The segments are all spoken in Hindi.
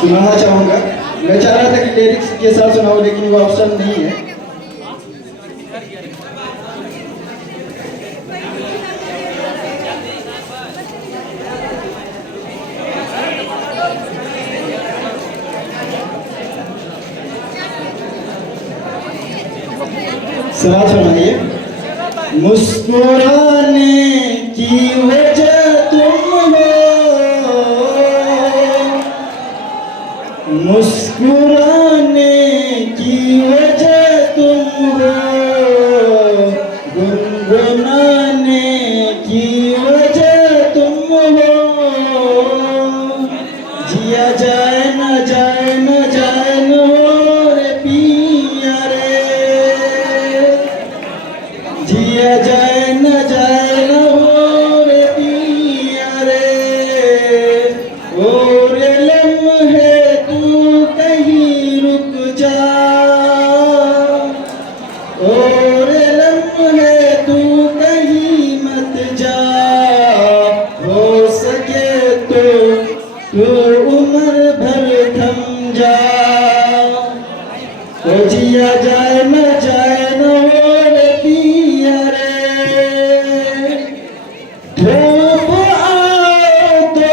सुनाना चाहूँगा। मैं चाह रहा था कि लिरिक्स के साथ सुनाऊँ, लेकिन वो ऑप्शन नहीं है। साथ सुनाइए। मुस्कुराने की वजह तुम हो, मुस्कुराने की वजह तुम हो, गुनगुनाने की वजह तुम हो। जिया जाए न जाए न जाए न हो रे पिया रे, जिया जाए न जाए न हो रे पिया रे। ओ रे लम्हे तू कहीं रुक जा, ओ रे लम्हे तू कहीं मत जा। हो सके तो तू उम्र भर थम जा। ओ जिया जाए न जाए न हो रे पिया रे। धूप आए तो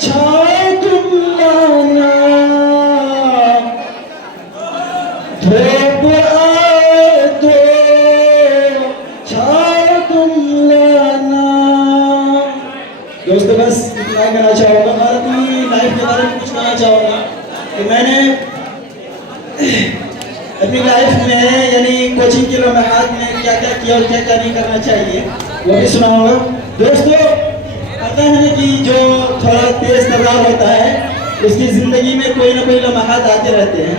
छाँव तुम लाना, धूप आए तो छाँव तुम लाना। दोस्तों बस इतना कहना चाहूँगा। मैं अपनी लाइफ के बारे में कुछ कहना चाहूँगा कि मैंने अपनी लाइफ में यानी कोचिंग के लम्हात में क्या क्या किया और क्या क्या नहीं करना चाहिए वो भी सुनाऊंगा। दोस्तों पता है ना कि जो थोड़ा तेज तर्रार होता है उसकी ज़िंदगी में कोई ना कोई लम्हात आते रहते हैं।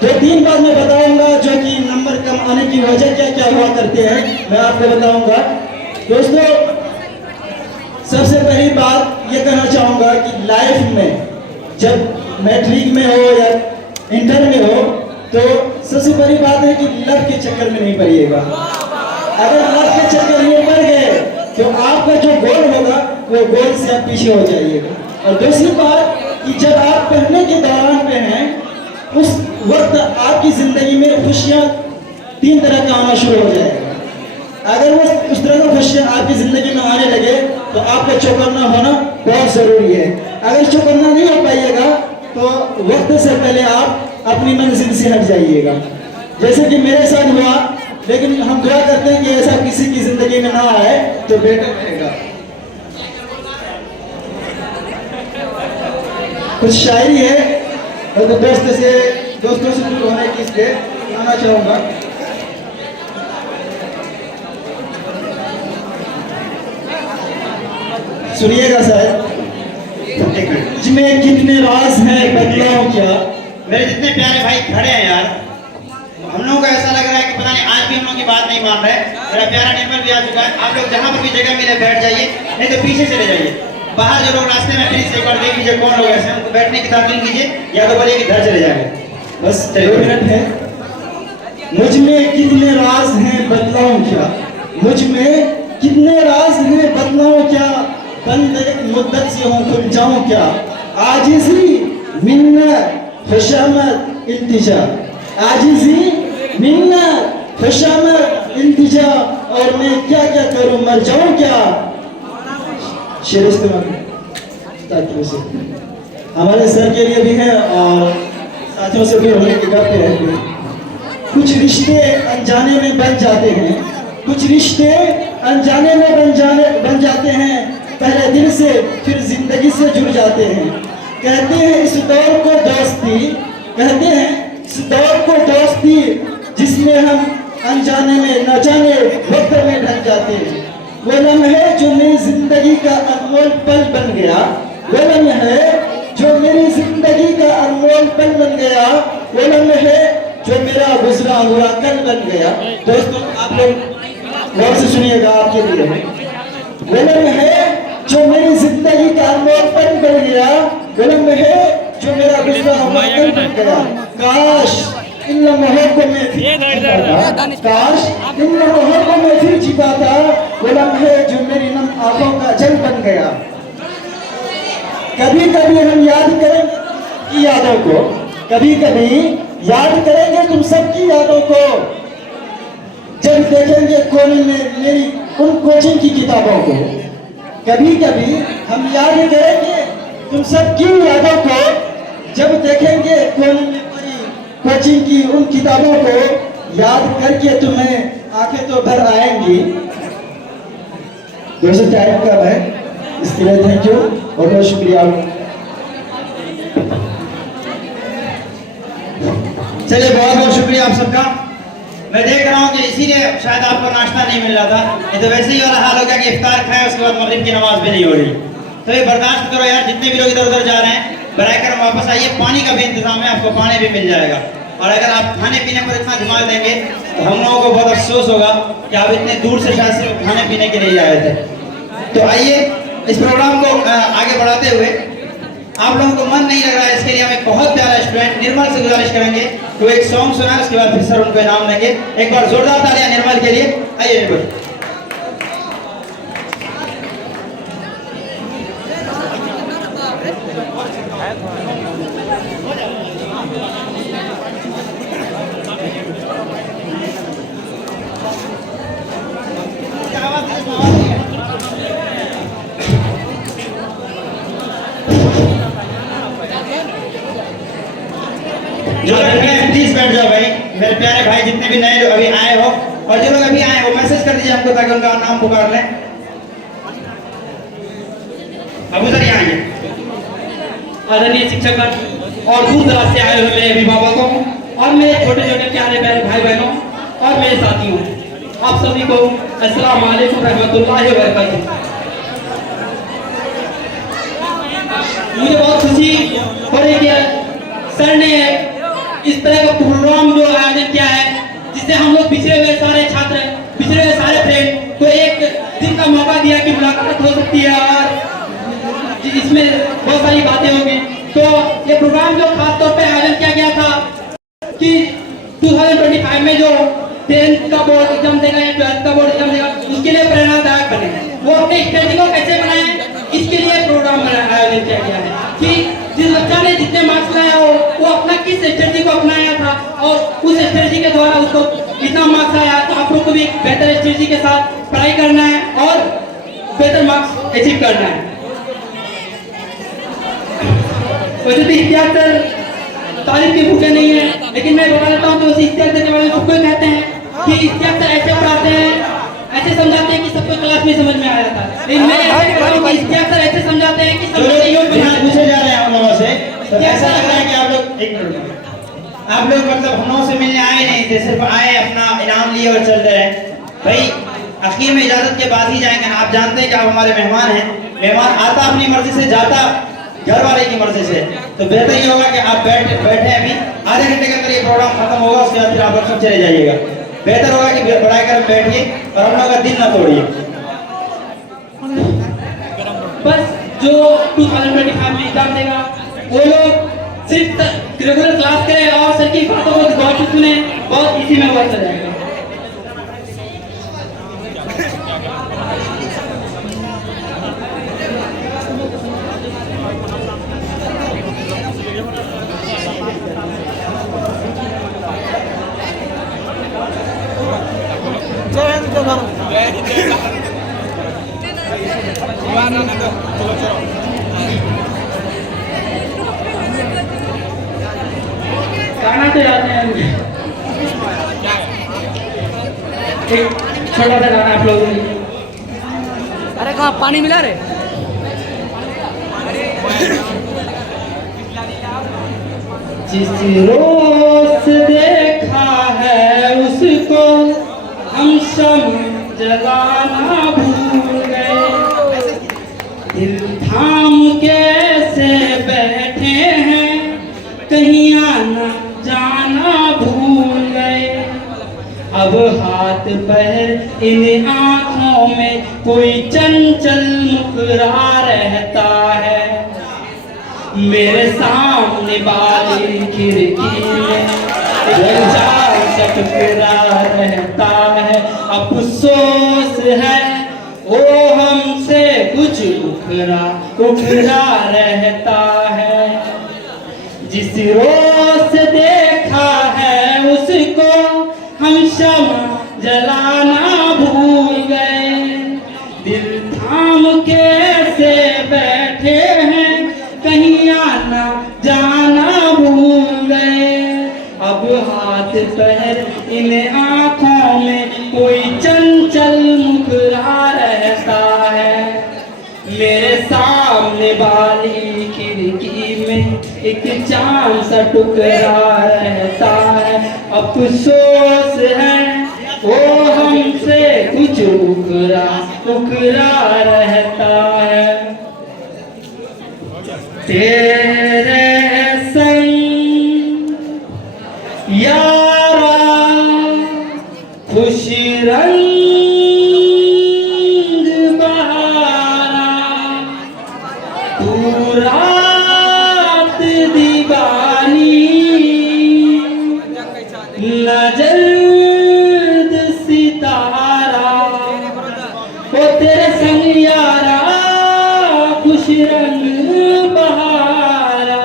तो 3 बात मैं बताऊंगा जो कि नंबर कम आने की वजह क्या क्या हुआ करते हैं, मैं आपको बताऊंगा। दोस्तों सबसे पहली बात ये कहना चाहूँगा कि लाइफ में जब मैट्रिक में हो या इंटर में हो तो सबसे बड़ी बात है कि लव के चक्कर में नहीं पड़िएगा। अगर लव के चक्कर में पड़ गए तो आपका जो गोल होगा वो गोल से आप पीछे हो जाइएगा। और दूसरी बात कि जब आप पढ़ने के दौरान पे हैं उस वक्त आपकी जिंदगी में खुशियाँ 3 तरह का आना शुरू हो जाएगा। अगर वो उस तरह का खुशियाँ आपकी जिंदगी में आने लगे तो आपका चौकन्ना होना बहुत जरूरी है। अगर चौकन्ना नहीं हो पाइएगा तो वक्त से पहले आप अपनी मंजिल से हट जाइएगा, जैसे कि मेरे साथ हुआ। लेकिन हम दुआ करते हैं कि ऐसा किसी की जिंदगी में ना आए तो बेटर रहेगा। कुछ शायरी है और तो दोस्तों से दूर होने की इसलिए सुनाना चाहूँगा। सुनिएगा सर। इसमें कितने राज हैं बदलाव क्या। मेरे जितने प्यारे भाई खड़े हैं यार, हम लोगों को ऐसा लग रहा है कि पता नहीं आज भी हम लोग की बात नहीं मान रहे। मेरा प्यारा निर्मल भी आ चुका है। आप लोग जहाँ पर भी जगह मिले बैठ जाइए, नहीं तो पीछे चले जाइए। बाहर जो लोग रास्ते में प्लीज एक बार देख लीजिए कौन लोग ऐसे उनको बैठने की ताकीद कीजिए, या तो बोलिए कि घर चले जाएंगे। बस 2 मिनट है। मुझ में कितने राज हैं बदलाऊं क्या, मुझ में कितने राज हैं बदलाऊं क्या। बंद एक मुद्दत से हूँ खुल जाऊं क्या। आजिज़ी मिन्नत खुशामद इल्तिजा, आजिज़ी मिन्नत खुशामद इल्तिजा। और मैं क्या क्या करूं मर जाऊं क्या। शेर इस्तेमाल से हमारे सर के लिए भी है और साथियों से भी होने की गप है। कुछ रिश्ते अनजाने में बन जाते हैं, कुछ रिश्ते अनजाने में बन जाते हैं। पहले दिल से फिर जिंदगी से जुड़ जाते हैं। कहते हैं इस दौर को दोस्ती, कहते हैं इस दौर को दोस्ती, जिसमें हम अनजाने में न जाने वक्त में ढल जाते हैं। वो लम्हे जो मेरी जिंदगी का अनमोल पल बन गया, वो लम्हे जो मेरी जिंदगी का अनमोल पल बन गया, वो लम्हे जो मेरा गुजरा हुआ कल बन गया। दोस्तों आप लोग गौर से सुनिएगा, आपके लिए वो लम्हे जो मेरी जिंदगी का अनमोल पल बन गया, वो लम्हे जो मेरा गुजरा हुआ कल बन गया। काश इन लम्हों को मैं फिर जीता, काश इन लम्हों को मैं फिर जीता था। वो लम्हे जो मेरी नम आंखों का जल बन गया। कभी कभी हम याद करेंगे की यादों को, कभी कभी याद करेंगे तुम सबकी यादों को, जब देखेंगे कोने में मेरी उन कोचिंग की किताबों को। कभी कभी हम याद करेंगे तुम सबकी यादों को, जब देखेंगे कोने में मेरी कोचिंग की उन किताबों को। याद करके तुम्हें आंखें तो भर आएंगी। दोस्तों टाइम कब है, इसके लिए थैंक यू और बहुत शुक्रिया। चलिए बहुत बहुत शुक्रिया आप सबका। मैं देख रहा हूँ कि इसीलिए शायद आपको नाश्ता नहीं मिल रहा था, ये तो वैसे ही वाला हाल हो गया कि इफ्तार खाए उसके बाद मगरिब की नमाज भी नहीं हो रही। तो ये बर्दाश्त करो यार, जितने भी लोग इधर उधर जा रहे हैं बराए करम वापस आइए। पानी का भी इंतजाम है, आपको पानी भी मिल जाएगा। और अगर आप खाने पीने पर इतना दिमाग देंगे तो हम लोगों को बहुत अफसोस होगा कि आप इतने दूर से शायद सिर्फ खाने पीने के लिए आए थे। तो आइए इस प्रोग्राम को आगे बढ़ाते हुए, आप लोगों को मन नहीं लग रहा है इसके लिए हम एक बहुत प्यारा स्टूडेंट निर्मल से गुजारिश करेंगे तो एक सॉन्ग सुना, उसके बाद फिर सर उनको इनाम देंगे। एक बार जोरदार तालियां निर्मल के लिए। आइए निर्मल। जो प्लीज बैठ जाओ भाई, मेरे प्यारे भाई जितने भी नए लोग अभी आए हो और जो लोग अभी आए हो मैसेज कर दीजिए हमको ताकि उनका नाम पुकार लें। अबू सर यहाँ आइए। आदरणीय शिक्षक और दूर दराज से आए हुए मेरे अभिभावकों और मेरे छोटे छोटे प्यारे प्यारे भाई बहनों और मेरे साथियों, आप सभी को अस्सलाम वालेकुम रहमतुल्लाहि व बरकातुहू। मुझे बहुत खुशी हो रही है कि सर ने इस तरह का प्रोग्राम जो आयोजन किया है, जिससे हम लोग पिछड़े हुए सारे छात्र, पिछड़े हुए सारे फ्रेंड को एक दिन का मौका दिया कि मुलाकात हो सकती है और इसमें बहुत सारी बातें होंगी। तो ये प्रोग्राम जो खास तौर पे आयोजन किया गया था कि 2025 में जो 10th का बोर्ड एग्जाम देगा या 12th का बोर्ड एग्जाम देगा, उसके लिए प्रेरणादायक बने, वो अपने स्ट्रेटजी को कैसे बनाए, इसके लिए प्रोग्राम आयोजन किया गया है कि जिस बच्चा ने जितने मार्क्स लाया हो वो अपना किस स्ट्रेटजी को अपनाया था और उस स्ट्रेटजी के द्वारा उसको कितना मार्क्स आया। तो आप लोग को भी एक बेहतर स्ट्रेटजी के साथ पढ़ाई करना है और बेहतर मार्क्स अचीव करना है। वैसे तो इतिहास सर तारीफ की भूखे नहीं है, लेकिन मैं बता देता हूँ कि उस इतिहास के बारे में सबको कहते हैं कि इतिहास सर ऐसे पढ़ाते हैं, ऐसे समझाते हैं कि सबको क्लास में समझ में आ जाता है। लेकिन मैं इतिहास सर ऐसे समझाते हैं कि समझने योग्य पूछे जा रहे हैं हम लोगों से, तो ऐसा लग रहा है कि आप लोग एक मिनट, आप लोग मतलब हम लोगों से मिलने आए नहीं थे, सिर्फ आए अपना इनाम लिए और चलते रहे। भाई आखिर में इजाजत के बाद ही जाएंगे ना, आप जानते हैं कि आप हमारे मेहमान हैं, मेहमान आता अपनी मर्जी से, जाता घर वाले की मर्जी से। तो बेहतर ये होगा कि आप बैठे अभी आधे घंटे के अंदर ये प्रोग्राम खत्म होगा, उसके बाद फिर आप लोग सब चले जाइएगा। बेहतर होगा कि पढ़ाई कर बैठिए और हम लोग का दिन ना तोड़िए। बस जो 2025 में एग्जाम देगा वो लोग सिर्फ रेगुलर क्लास करें और सर की बातों को गौर से सुने, बहुत इसी में वक्त चल जाएगा। गाना तो याद नहीं है, एक छोटा सा गाना आप लोगों ने। अरे कहाँ पानी मिला रे? जिस रोज देखा है उसको हम शम जलाना भूल गए, दिल थाम कैसे बैठे हैं कहीं आना जाना भूल गए। अब हाथ पैर इन आँखों में कोई चंचल मुकरा रहता है, मेरे सामने बारी खिड़की में टकरा रहता है। अफसोस है वो हमसे कुछ उखरा उखड़ा रहता है। जिस रोज से देखा है उसको हम शम्मा जलाना भूल गए। दिल थाम के से बैठे हैं, कहीं आना जाना भूल गए। अब हाथ पैर इन आँखों में कोई चंचल मुखरा रहता है। मेरे सामने वाली खिड़की में एक चांद सा टुकड़ा रहता है। अफसोस है वो हमसे कुछ उखड़ा रहता है। तेरे संग यारा खुश रंग बहारा, तू रात दीवानी नजर सितारा। ओ तेरे संग यारा खुश रंग बहारा,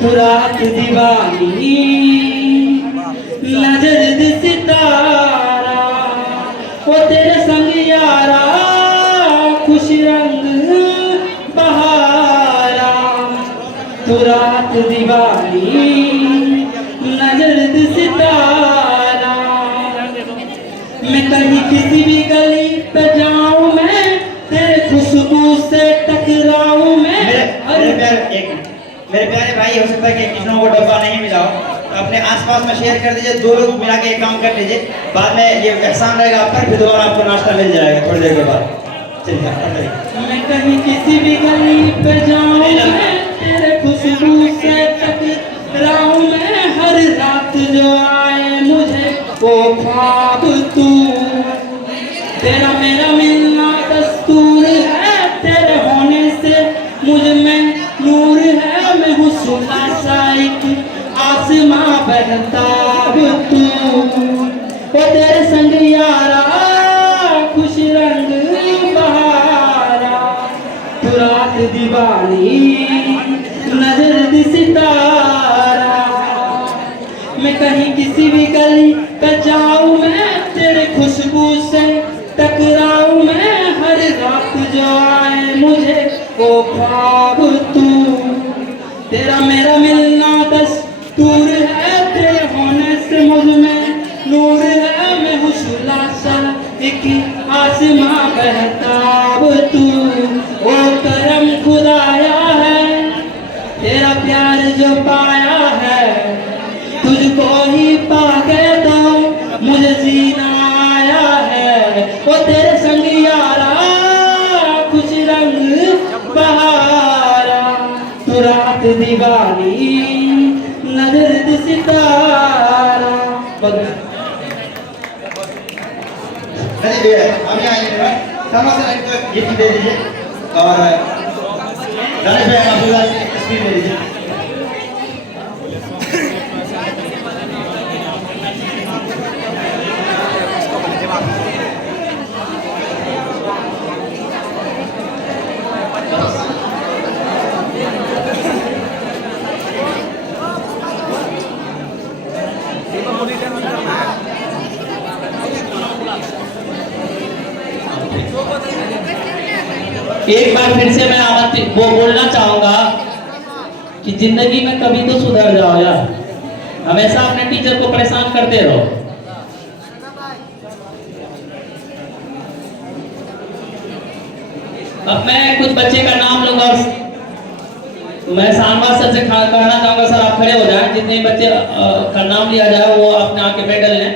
तू रात दीवानी नजर सितारा। ओ तेरे संग यारा खुश रंग बहारा, तू रात दीवानी नजर सितारा। मैं कहीं किसी भी गली पे जाऊं, मैं तेरे खुशबू से टकराऊं मैं। मेरे प्यारे भाई, हो सकता है कि किसी को डब्बा नहीं मिला हो, तो अपने आसपास में शेयर कर दीजिए। 2 लोग मिला के एक काम कर लीजिए, बाद में ये एहसान रहेगा आप पर, फिर दोबारा आपको नाश्ता मिल जाएगा थोड़ी देर के बाद। चलिए। मैं कहीं किसी भी गली पे जाऊं, मैं तेरे खुशबू से टकराऊं मैं। हर रात जो आए मुझे वो ख्वाब तू, तेरा मेरा मिलना दस्तूर है। तेरे होने से मुझ में नूर है। मैं हूँ सुना सा एक आसमां बहताब तू। वो तेरे संग यारा खुश रंग बहारा, तू रात दीवानी नजर सितारा। मैं कहीं किसी भी गली पे जाऊं, मैं तेरे खुशबू से टकराऊं मैं। हर रात जो आए मुझे वो ख्वाब तू, तेरा मेरा मिलना दस्तूर है। तेरे होने से मुझ में नूर है। मैं हूँ शुला सा एक आसमां बहताब तू। ओ करम खुदाया है, तेरा प्यार जो पाया है। तुझको ही पाके तो मुझे जीना आया है। ओ तेरे संग यारा खुश रंग बहारा, तू रात दीवानी नजर सितारा। अभी आएंगे समोसा ये दे दीजिए, और गणेश भाई अब्दुल्ला की तस्वीर दे दीजिए। एक बार फिर से मैं आमंत्रित वो बोलना चाहूंगा कि जिंदगी में कभी तो सुधर जाओ यार। हमेशा अपने टीचर को परेशान करते रहो। अब मैं कुछ बच्चे का नाम लूंगा और मैं शानवाज सर से कहना चाहूंगा, सर आप खड़े हो जाएं। जितने बच्चे का नाम लिया जाए वो अपने आके मेडल लें।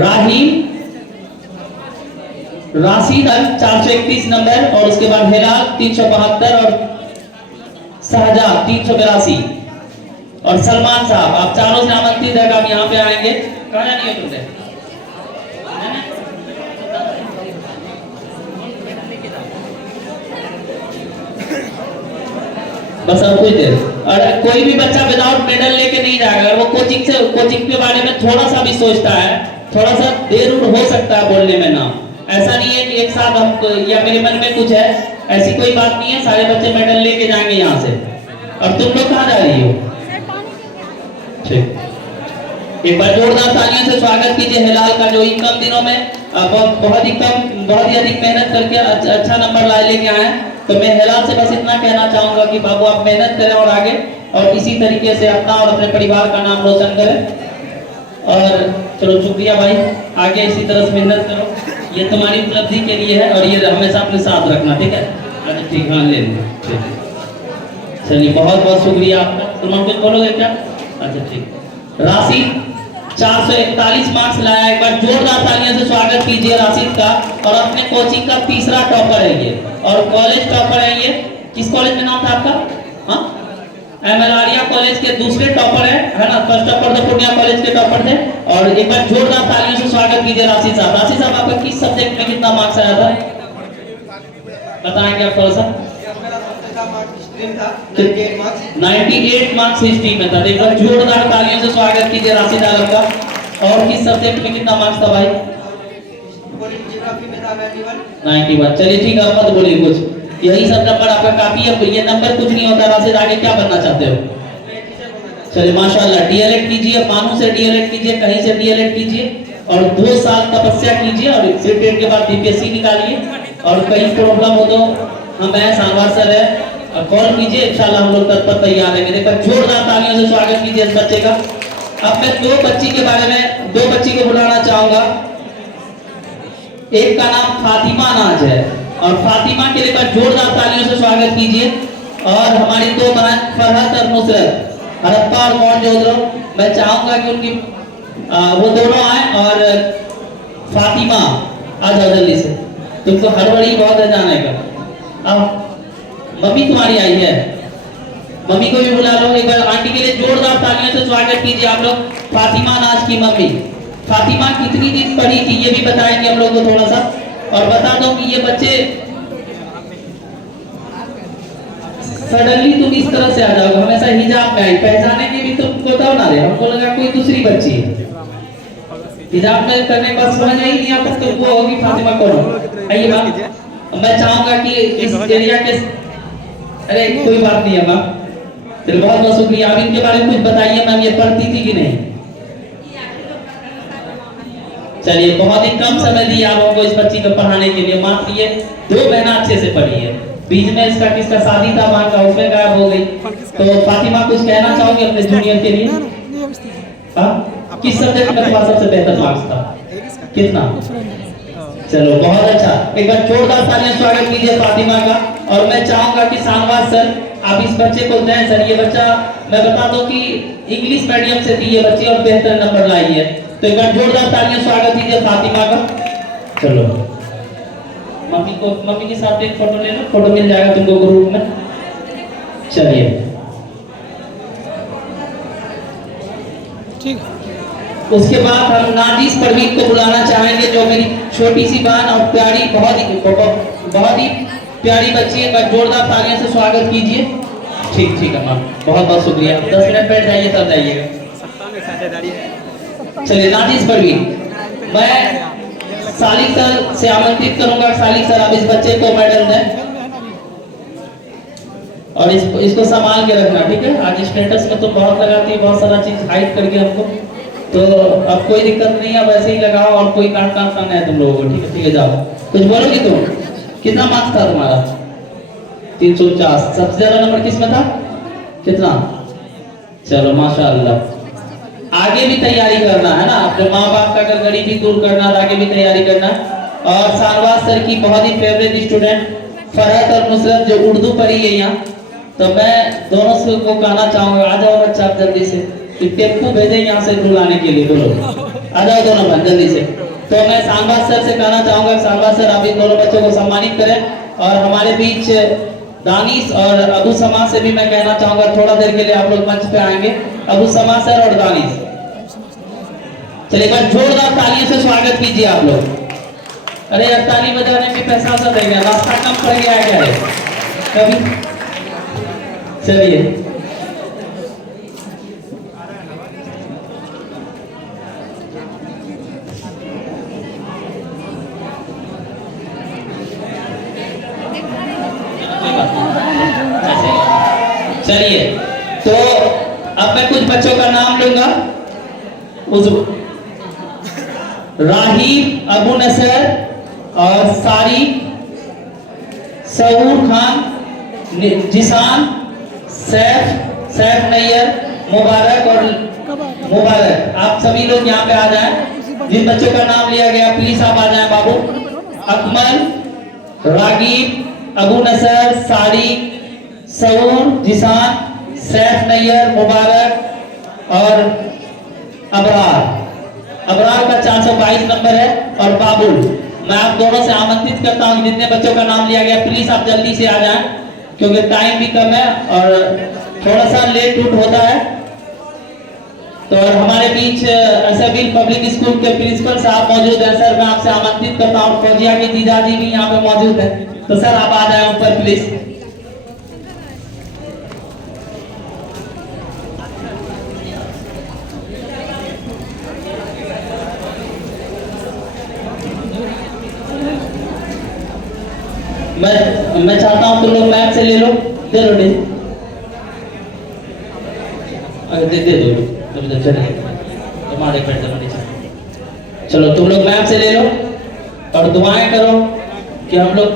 राहीम राशिद 431 नंबर, और उसके बाद हिलाल 372 और शहजाद 382 और सलमान साहब। आप चारों से आमंत्रित है, आप यहाँ पे आएंगे। कहाँ जानी है तुमसे? बस अब कुछ देर, और कोई भी बच्चा विदाउट मेडल लेके नहीं जाएगा। अगर वो कोचिंग के बारे में थोड़ा सा भी सोचता है, थोड़ा सा देर हो सकता है बोलने में ना, ऐसा नहीं है कि एक साथ हम या मेरे मन में कुछ है ऐसी कोई बात नहीं है, सारे बच्चे मेडल लेके जाएंगे यहाँ से। और तुम लोग कहाँ जा रही हो? ठीक, एक बार जोरदार तालियों से स्वागत कीजिए हिलाल का, जो इन कम दिनों में बहुत ही अधिक मेहनत करके अच्छा नंबर लेके आए हैं। तो मैं हिलाल से बस इतना कहना चाहूंगा कि बाबू आप मेहनत करें और आगे और इसी तरीके से अपना और अपने परिवार का नाम रोशन करें। और चलो शुक्रिया भाई, आगे इसी तरह से मेहनत करो, ये तुम्हारी उपलब्धि के लिए है और ये हमेशा अपने साथ रखना, ठीक है? अच्छा ठीक, हाँ ले लो, चलिए बहुत बहुत शुक्रिया आपका। तुम कुछ बोलोगे क्या? अच्छा ठीक। राशिद 441 मार्क्स लाया, एक बार जोरदार तालियों से स्वागत कीजिए राशिद का। और अपने कोचिंग का तीसरा टॉपर है ये और कॉलेज टॉपर है ये। किस कॉलेज में नाम था आपका? हाँ, एमएलआरिया कॉलेज के दूसरे टॉपर है ना? फर्स्ट टॉपर तो पूर्णिया कॉलेज के टॉपर थे। और एक बार जोरदार तालियों से स्वागत कीजिए राशिद साहब। राशिद साहब आपका किस सब्जेक्ट में कितना मार्क्स आया था, बताएंगे आप थोड़ा सा? 98 मार्क्स हिस्ट्री में था। एक बार जोरदार तालियों से स्वागत कीजिए राशिद आलम का। और किस सब्जेक्ट में कितना मार्क्स था भाई? 91। चलिए ठीक है, मत बोलिए कुछ, यही सब नंबर आपका काफी है, ये नंबर कुछ नहीं होता। राशिद आगे क्या बनना चाहते हो? चलिए माशाल्लाह, डीएलएड कीजिए, मानू से डीएलएड कीजिए, कहीं से डीएलएड कीजिए और 2 साल तपस्या कीजिए और सीटेट के बाद बीपीएससी निकालिए। और कहीं प्रॉब्लम हो तो हम हैं, सांगवार सर है, और कॉल कीजिए, इंशाल्लाह हम लोग तत्पर तैयार रहेंगे। देखकर जोरदार तालियों से स्वागत कीजिए इस बच्चे का। अब मैं 2 बच्ची के बारे में 2 बच्ची को बुलाना चाहूंगा। एक का नाम फातिमा नाज है और फातिमा के लिए जोरदार तालियों से स्वागत कीजिए। और हमारी 2 बहन फरहत और नुसरत, हरप्पा और मौजूद, मैं चाहूंगा कि उनकी वो दोनों आए। और फातिमा आ जाओ जल्दी से, तुमको हड़बड़ी बहुत है जाने का। अब मम्मी तुम्हारी आई है, मम्मी को भी बुला लो। एक बार आंटी के लिए जोरदार तालियों से स्वागत कीजिए आप लोग, फातिमा नाज की मम्मी। फातिमा कितनी दिन पढ़ी थी ये भी बताएंगे हम लोग को थोड़ा सा। और बता दो कि ये बच्चे सडनली तुम इस तरह से आ जाओगे, हमेशा हिजाब में आई, पहचाने के भी तुमको बताओ ना रे, हमको लगा कोई दूसरी बच्ची है। हिजाब में करने के बाद समझ ही नहीं आता तुमको होगी फातिमा कौन। आइए मैम, मैं चाहूंगा कि इस एरिया के, अरे कोई बात नहीं है मैम, चलो बहुत बहुत शुक्रिया। आप इनके बारे में कुछ बताइए मैम, ये पढ़ती थी कि नहीं? चलिए बहुत ही कम समय दिया आप हमको इस बच्ची को पढ़ाने के लिए, मात्र ये 2 महीना अच्छे से पढ़ी है। बीच में इसका किसका शादी था वहां का, उसमें गायब हो गई। तो फातिमा कुछ कहना चाहोगे अपने जूनियर के लिए? किस सब्जेक्ट में तुम्हारा सबसे बेहतर मार्क्स था, कितना? चलो बहुत अच्छा, एक बार जोरदार तालियां स्वागत कीजिए फातिमा का। और मैं चाहूंगा कि शानवाज सर आप इस बच्चे को दें। सर ये बच्चा, मैं बता दूं कि इंग्लिश मीडियम से थी ये बच्ची और बेहतर नंबर लाई है। तो एक बार जोरदार तालियां स्वागत कीजिए फातिमा का। चलो मम्मी के साथ एक फोटो ले लो, फोटो मिल जाएगा तुमको ग्रुप में। चलिए ठीक। उसके बाद हम नाजिस परवीन को बुलाना चाहेंगे, जो मेरी छोटी सी बहन और प्यारी, बहुत ही प्यारी बच्ची है। जोरदार तालियों से स्वागत कीजिए। ठीक ठीक है मैम, बहुत बहुत शुक्रिया। 10 मिनट बैठ जाइए तब जाइएगा। चलिए नाजिस परवीन, मैं सालिक सर से आमंत्रित करूंगा। सालिक सर आप इस बच्चे को मेडल दें और इसको संभाल के रखना, ठीक है? आज स्टेटस में तो बहुत लगाती है, बहुत सारा चीज हाइड करके हमको, तो अब कोई दिक्कत नहीं है, वैसे ही लगाओ। और कोई काट करना है तुम लोगों को, ठीक है? ठीक है जाओ। कुछ बोलोगी तुम? कितना मार्क्स था तुम्हारा? 350। सबसे ज्यादा नंबर किसमें था, कितना? चलो माशाअल्लाह, आगे भी तैयारी करना है ना, अपने माँ बाप का अगर गरीबी दूर करना है, आगे भी तैयारी करना है। और शानवाज सर की बहुत ही फेवरेट स्टूडेंट फरहत और नुसरत जो उर्दू पढ़ी है यहाँ, तो मैं दोनों से को कहना चाहूंगा, आ जाओ बच्चा आप जल्दी से, टेम्पू भेजे यहाँ से बुलाने के लिए, बोलो आ जाओ दोनों बन जल्दी से। तो मैं शानवाज सर से कहना चाहूंगा, शानवाज सर आप इन दोनों बच्चों को सम्मानित करें। और हमारे बीच दानिश और अबू समा से भी मैं कहना चाहूंगा, थोड़ा देर के लिए आप लोग मंच पे आएंगे, अबू समा सर और दानिश। चलिए एक बार जोरदार तालियों से स्वागत कीजिए आप लोग। अरे यार ताली बजाने में पैसा सा देगा, रास्ता कम पड़ गया है क्या है कभी? चलिए चलिए, तो अब मैं कुछ बच्चों का नाम लूंगा। उस राहीब, अबू नसर और सारी, सऊर खान, जिसान, सैफ नैयर, मुबारक और मुबारक। आप सभी लोग यहाँ पे आ जाएं। जिन बच्चों का नाम लिया गया प्लीज आप आ जाएं बाबू। अकमल, रागीब, अबू नसर, सारी, सऊर, जिसान, सैफ नैयर, मुबारक और अबरार। अबरार का 422 नंबर है। और बाबुल, मैं आप दोनों से आमंत्रित करता हूं जितने बच्चों का नाम लिया गया प्लीज आप जल्दी से आ जाएं, क्योंकि टाइम भी कम है और थोड़ा सा लेट रूट होता है। तो और हमारे बीच असबिल पब्लिक स्कूल के प्रिंसिपल साहब मौजूद हैं। सर मैं आपसे आमंत्रित करता हूं, फौजिया के जीजाजी भी यहाँ पे मौजूद है, तो सर आप आ जाए ऊपर प्लीज। मैं चाहता हूं तुम लोग मैम से ले लो, दे लो दे दो तुम्हारे चलो तुम लोग मैम से ले लो और दुआएं करो कि हम लोग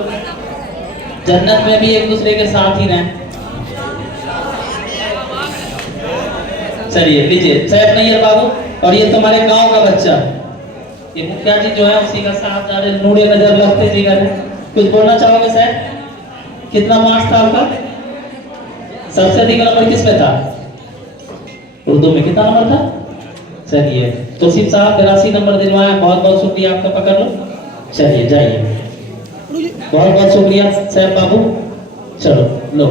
जन्नत में भी एक दूसरे के साथ ही रहें। चलिए लीजिए सैफ नैयर बाबू, और ये तुम्हारे गांव का बच्चा, ये मुखिया जी जो है उसी का साथ जा रहे, नूरे नजर लगते जी कर। कुछ बोलना चाहोगे सर? कितना मार्क्स था आपका? सबसे अधिक नंबर किस में था? उर्दू में कितना नंबर था? चलिए तौसीफ साहब 82 नंबर दिलवाए, बहुत बहुत शुक्रिया आपका, पकड़ लो। चलिए जाइए, बहुत बहुत शुक्रिया सैफ बाबू। चलो लो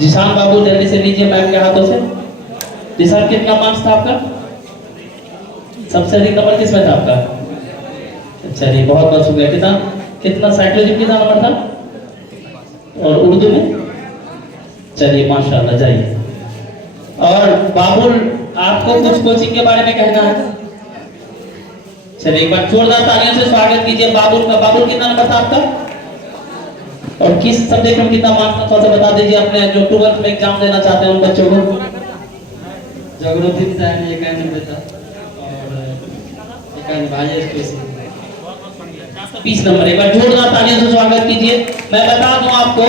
जिशान बाबू जल्दी से लीजिए मैम के हाथों से। जिशान कितना मार्क्स था आपका? सबसे अधिक नंबर किस में था आपका? चलिए बहुत बहुत शुक्रिया। कितना कितना साइकोलॉजी कितना नंबर था और उर्दू में? चलिए माशाल्लाह, जाइए। और बाबुल आपको कुछ कोचिंग के बारे में कहना है? चलिए एक बार जोरदार तालियों से स्वागत कीजिए बाबुल का। बाबुल कितना नंबर था आपका और किस सब्जेक्ट में कितना मार्क्स था, थोड़ा सा बता दीजिए अपने जो 12th में एग्जाम देना चाहते हैं उन बच्चों को। ज्योग्राफी साइंस में 91 नंबर था और 20 नंबर। एक बार जोरदार तालियों से स्वागत कीजिए। मैं बता दूं आपको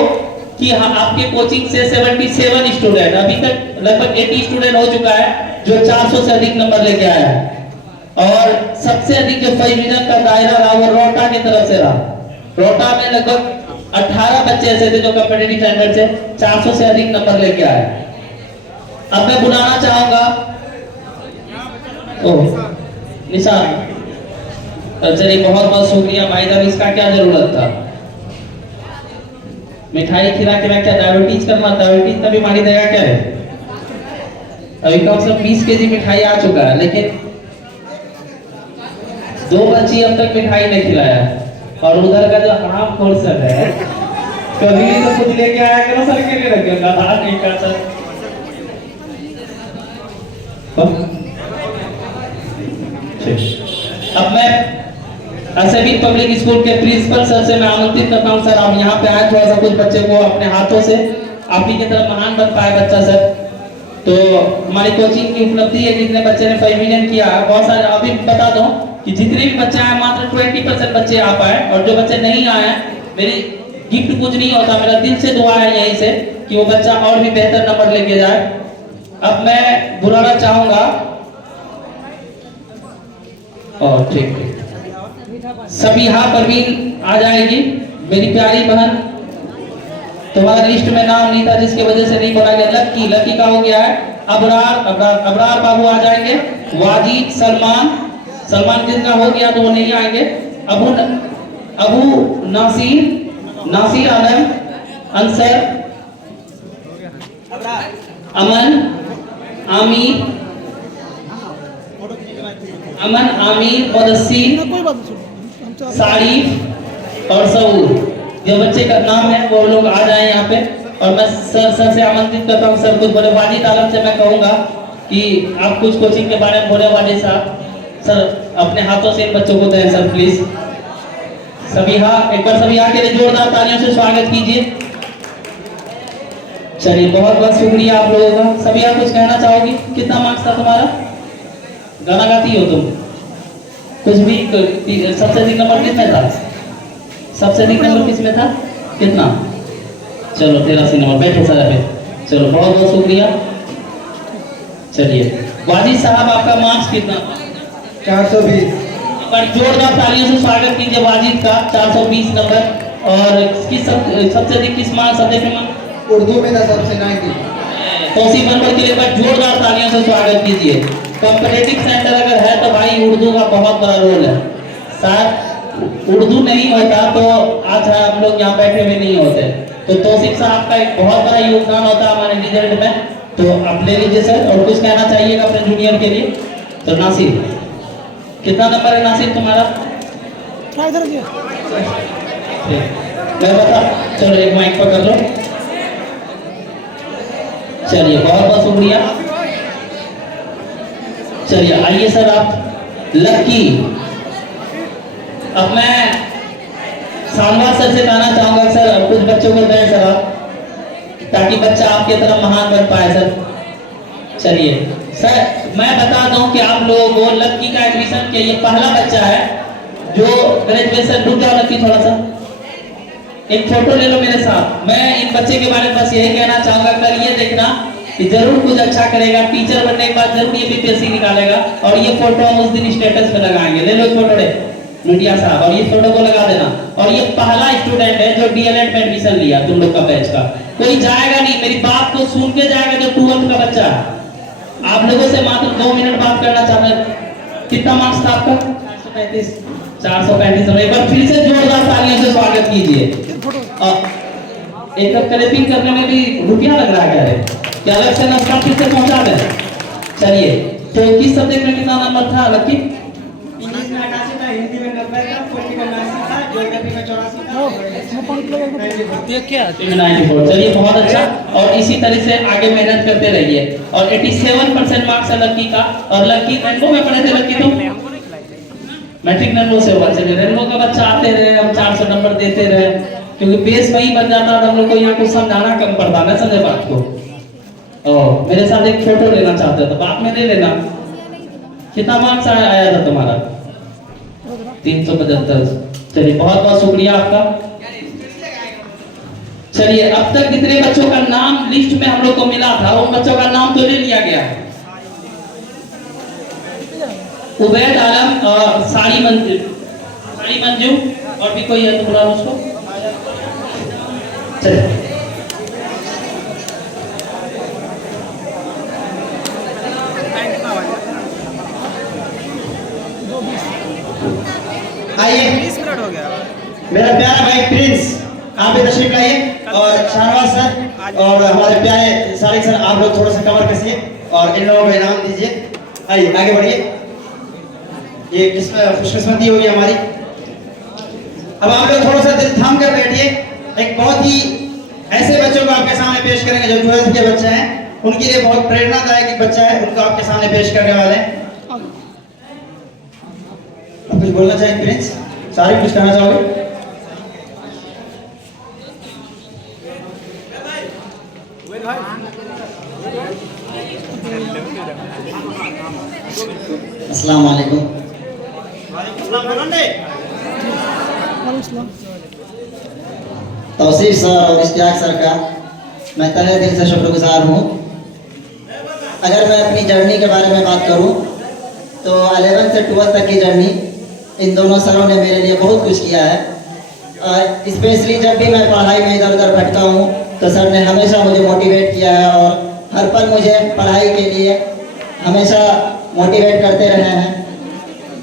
कि आपके कोचिंग से 77 स्टूडेंट, अभी तक लगभग 80 स्टूडेंट हो चुका है जो 400 से अधिक नंबर लेके आया है। और सबसे अधिक जो फर्स्ट डिवीजन का दायरा रहा वो रोहटा की तरफ से रहा। रोहटा में लगभग 18 बच्चे ऐसे थे जो कॉम्पिटिटिव स्टैंडर्ड से 400 से अधिक नंबर लेके आए। अब मैं बुलाना चाहूंगा निशान। चलिए बहुत बहुत शुक्रिया भाई साहब, इसका क्या जरूरत था? मिठाई खिला खिला क्या डायबिटीज करना? डायबिटीज तभी मारी देगा क्या है? अभी कम से कम 20 केजी मिठाई आ चुका है, लेकिन 2 बच्ची अब तक मिठाई नहीं खिलाया। और उधर का जो हराम खोर सर है, कभी तो कुछ लेके आया करो सर के लिए, रखे गधा नहीं कर सर। अब मैं असबिल पब्लिक स्कूल के प्रिंसिपल सर से मैं आमंत्रित करता हूं, सर आप यहाँ पे आए, थोड़ा सा कुछ बच्चे को अपने हाथों से आप ही की तरह महान बन पाए बच्चा सर। तो हमारी कोचिंग की उपलब्धि है, जितने बच्चे ने फर्स्ट डिवीजन किया है बहुत सारे, अभी बता दूं कि जितने भी बच्चे आए मात्र 20% बच्चे आ पाए, और जो बच्चे नहीं आए मेरी गिफ्ट कुछ नहीं होता, मेरा दिल से दुआ है यहीं से कि वो बच्चा और भी बेहतर नंबर लेके जाए। अब मैं बुलाना चाहूंगा और ठीक सबिहा परवीन आ जाएगी। मेरी प्यारी बहन, तुम्हारा लिस्ट में नाम नहीं था जिसकी वजह से नहीं बोला गया। लकी का हो गया है। अबरार बाबू आ जाएंगे। वाजिद, सलमान जिनका हो गया तो वो नहीं आएंगे। अबू नासिर आलम, अंसर, अमन आमिर, मुदस्सिर, सारिफ और सऊर, जो बच्चे का नाम है वो लोग आ जाए यहाँ पे। और मैं सर से आमंत्रित करता हूँ, सर कुछ बोले। वाजिद आलम से मैं कहूँगा कि आप कुछ कोचिंग के बारे में बोले। वाजिद साहब सर अपने हाथों से इन बच्चों को दें सर प्लीज। सबिहा, एक बार सबिहा के लिए जोरदार तालियों से स्वागत कीजिए। चलिए बहुत बहुत शुक्रिया आप लोगों का। सबिहा कुछ कहना चाहोगी? कितना मार्क्स था तुम्हारा? गाना गाती हो तुम? कुछ भी? सबसे अधिक नंबर किसमें था? सबसे अधिक नंबर किसमें था? कितना? चलो 83 नंबर। बैठो सर पे। चलो बहुत बहुत शुक्रिया। चलिए वाजिद साहब आपका मार्क्स कितना? 420। पर जोरदार तालियों से स्वागत कीजिए वाजिद का। 420 नंबर। और किस सबसे अधिक किस मार्क्स सब्जेक्ट में? उर्दू में था सबसे 90। तौसीफ अनवर के लिए पर जोरदार तालियों से स्वागत कीजिए। कॉम्पिटिटिव सेंटर अगर है तो भाई उर्दू का बहुत बड़ा रोल है। शायद उर्दू नहीं होता तो आज हम लोग यहाँ बैठे हुए नहीं होते। तो तौसीफ साहब का एक बहुत बड़ा योगदान होता है हमारे रिजल्ट में। तो आप ले लीजिए सर। और कुछ कहना चाहिएगा अपने जूनियर के लिए? तो नासिर, कितना नंबर है नासिर तुम्हारा? मैं बता। चलो एक माइक पकड़ लो। चलिए बहुत बहुत शुक्रिया। चलिए आइए सर आप लक्की। अब मैं शानवाज सर से कहना चाहूंगा सर अब कुछ बच्चों को दें सर आप, ताकि बच्चा आपके तरफ महान बन पाए सर। चलिए सर मैं बता दूं कि आप लोगों को लक्की का एडमिशन के ये पहला बच्चा है जो ग्रेजुएशन। रुक जाओ लक्की थोड़ा सा, एक फोटो ले लो मेरे साथ। मैं इन बच्चे के बारे में बस यही कहना चाहूंगा, कल ये देखना कि जरूर कुछ अच्छा करेगा। टीचर बनने के बाद जरूर ये बीपीएससी निकालेगा। और ये फोटो हम उस दिन स्टेटस पे लगाएंगे। ले लो फोटो रे मीडिया साहब, और ये फोटो को लगा देना। और ये पहला स्टूडेंट है जो डीएलएड में एडमिशन लिया तुम लोग का बैच का। कोई जाएगा नहीं, मेरी बात को सुन के जाएगा जो 12th का बच्चा है। आप लोगों से मात्र 2 मिनट बात करना चाहता हूं। कितना मार्क्स था आपका? 435। एक बार फिर से जोरदार तालियों से स्वागत कीजिए। एक क्लैपिंग करने में भी रुपया लग रहा है क्या? अलग से नस्का फिर से पहुंचा दें। चलिए तो किस सब्जेक्ट में कितना नंबर था लक्की? इंग्लिश में 88 था, हिंदी में 90 था, पॉलिटिकल में 80 था, ज्योग्राफी में 84 था। देख क्या 94। चलिए बहुत अच्छा। और इसी तरह से आगे मेहनत करते रहिए। और 87% मार्क्स है लक्की का। और लक्की रेनबो में पढ़े थे लक्की? तो मैट्रिक रेनबो से हुआ। चलिए रेनबो का बच्चा आते रहे, हम 400 नंबर देते रहे, क्योंकि बेस वही बन जाता है। हम लोग को यहाँ कुछ समझाना कम पड़ता है, समझे बात को। मेरे साथ एक फोटो लेना चाहते तो बाद में ले लेना। कितना मार्क्स आया था तुम्हारा? 375। चलिए बहुत बहुत शुक्रिया आपका। चलिए अब तक कितने बच्चों का नाम लिस्ट में हम लोग को मिला था, उन बच्चों का नाम तो ले लिया गया है। उबैद आलम और साड़ी मंजू और भी कोई है तो बुला उसको। चलिए आइए 20 मिनट हो गया। मेरा प्यारा भाई प्रिंस आप भी तशरीफ लाइए। और शाहनवाज सर और हमारे प्यारे सारिक सर आप लोग थोड़ा सा कवर कसिए और इन लोगों को इनाम दीजिए। आइए आगे बढ़िए। ये किस्मत खुशकिस्मती होगी हमारी। अब आप लोग थोड़ा सा दिल थाम कर बैठिए। एक बहुत ही ऐसे बच्चों को आपके सामने पेश करेंगे जो 12th के बच्चे हैं। उनके लिए बहुत प्रेरणादायक एक बच्चा है, उनको आपके सामने पेश करने वाले हैं। अब कुछ बोलना चाहिए प्रिंस? सारी कुछ कहना चाहोगे? अस्सलाम वालेकुम। तौसीफ सर और इश्तियाक सर का मैं तहे दिल से शुक्रगुजार हूँ। अगर मैं अपनी जर्नी के बारे में बात करूँ तो 11 से 12 तक की जर्नी इन दोनों सरों ने मेरे लिए बहुत कुछ किया है। स्पेशली जब भी मैं पढ़ाई में इधर उधर भटका हूँ तो सर ने हमेशा मुझे मोटिवेट किया है और हर पल मुझे पढ़ाई के लिए हमेशा मोटिवेट करते रहे हैं।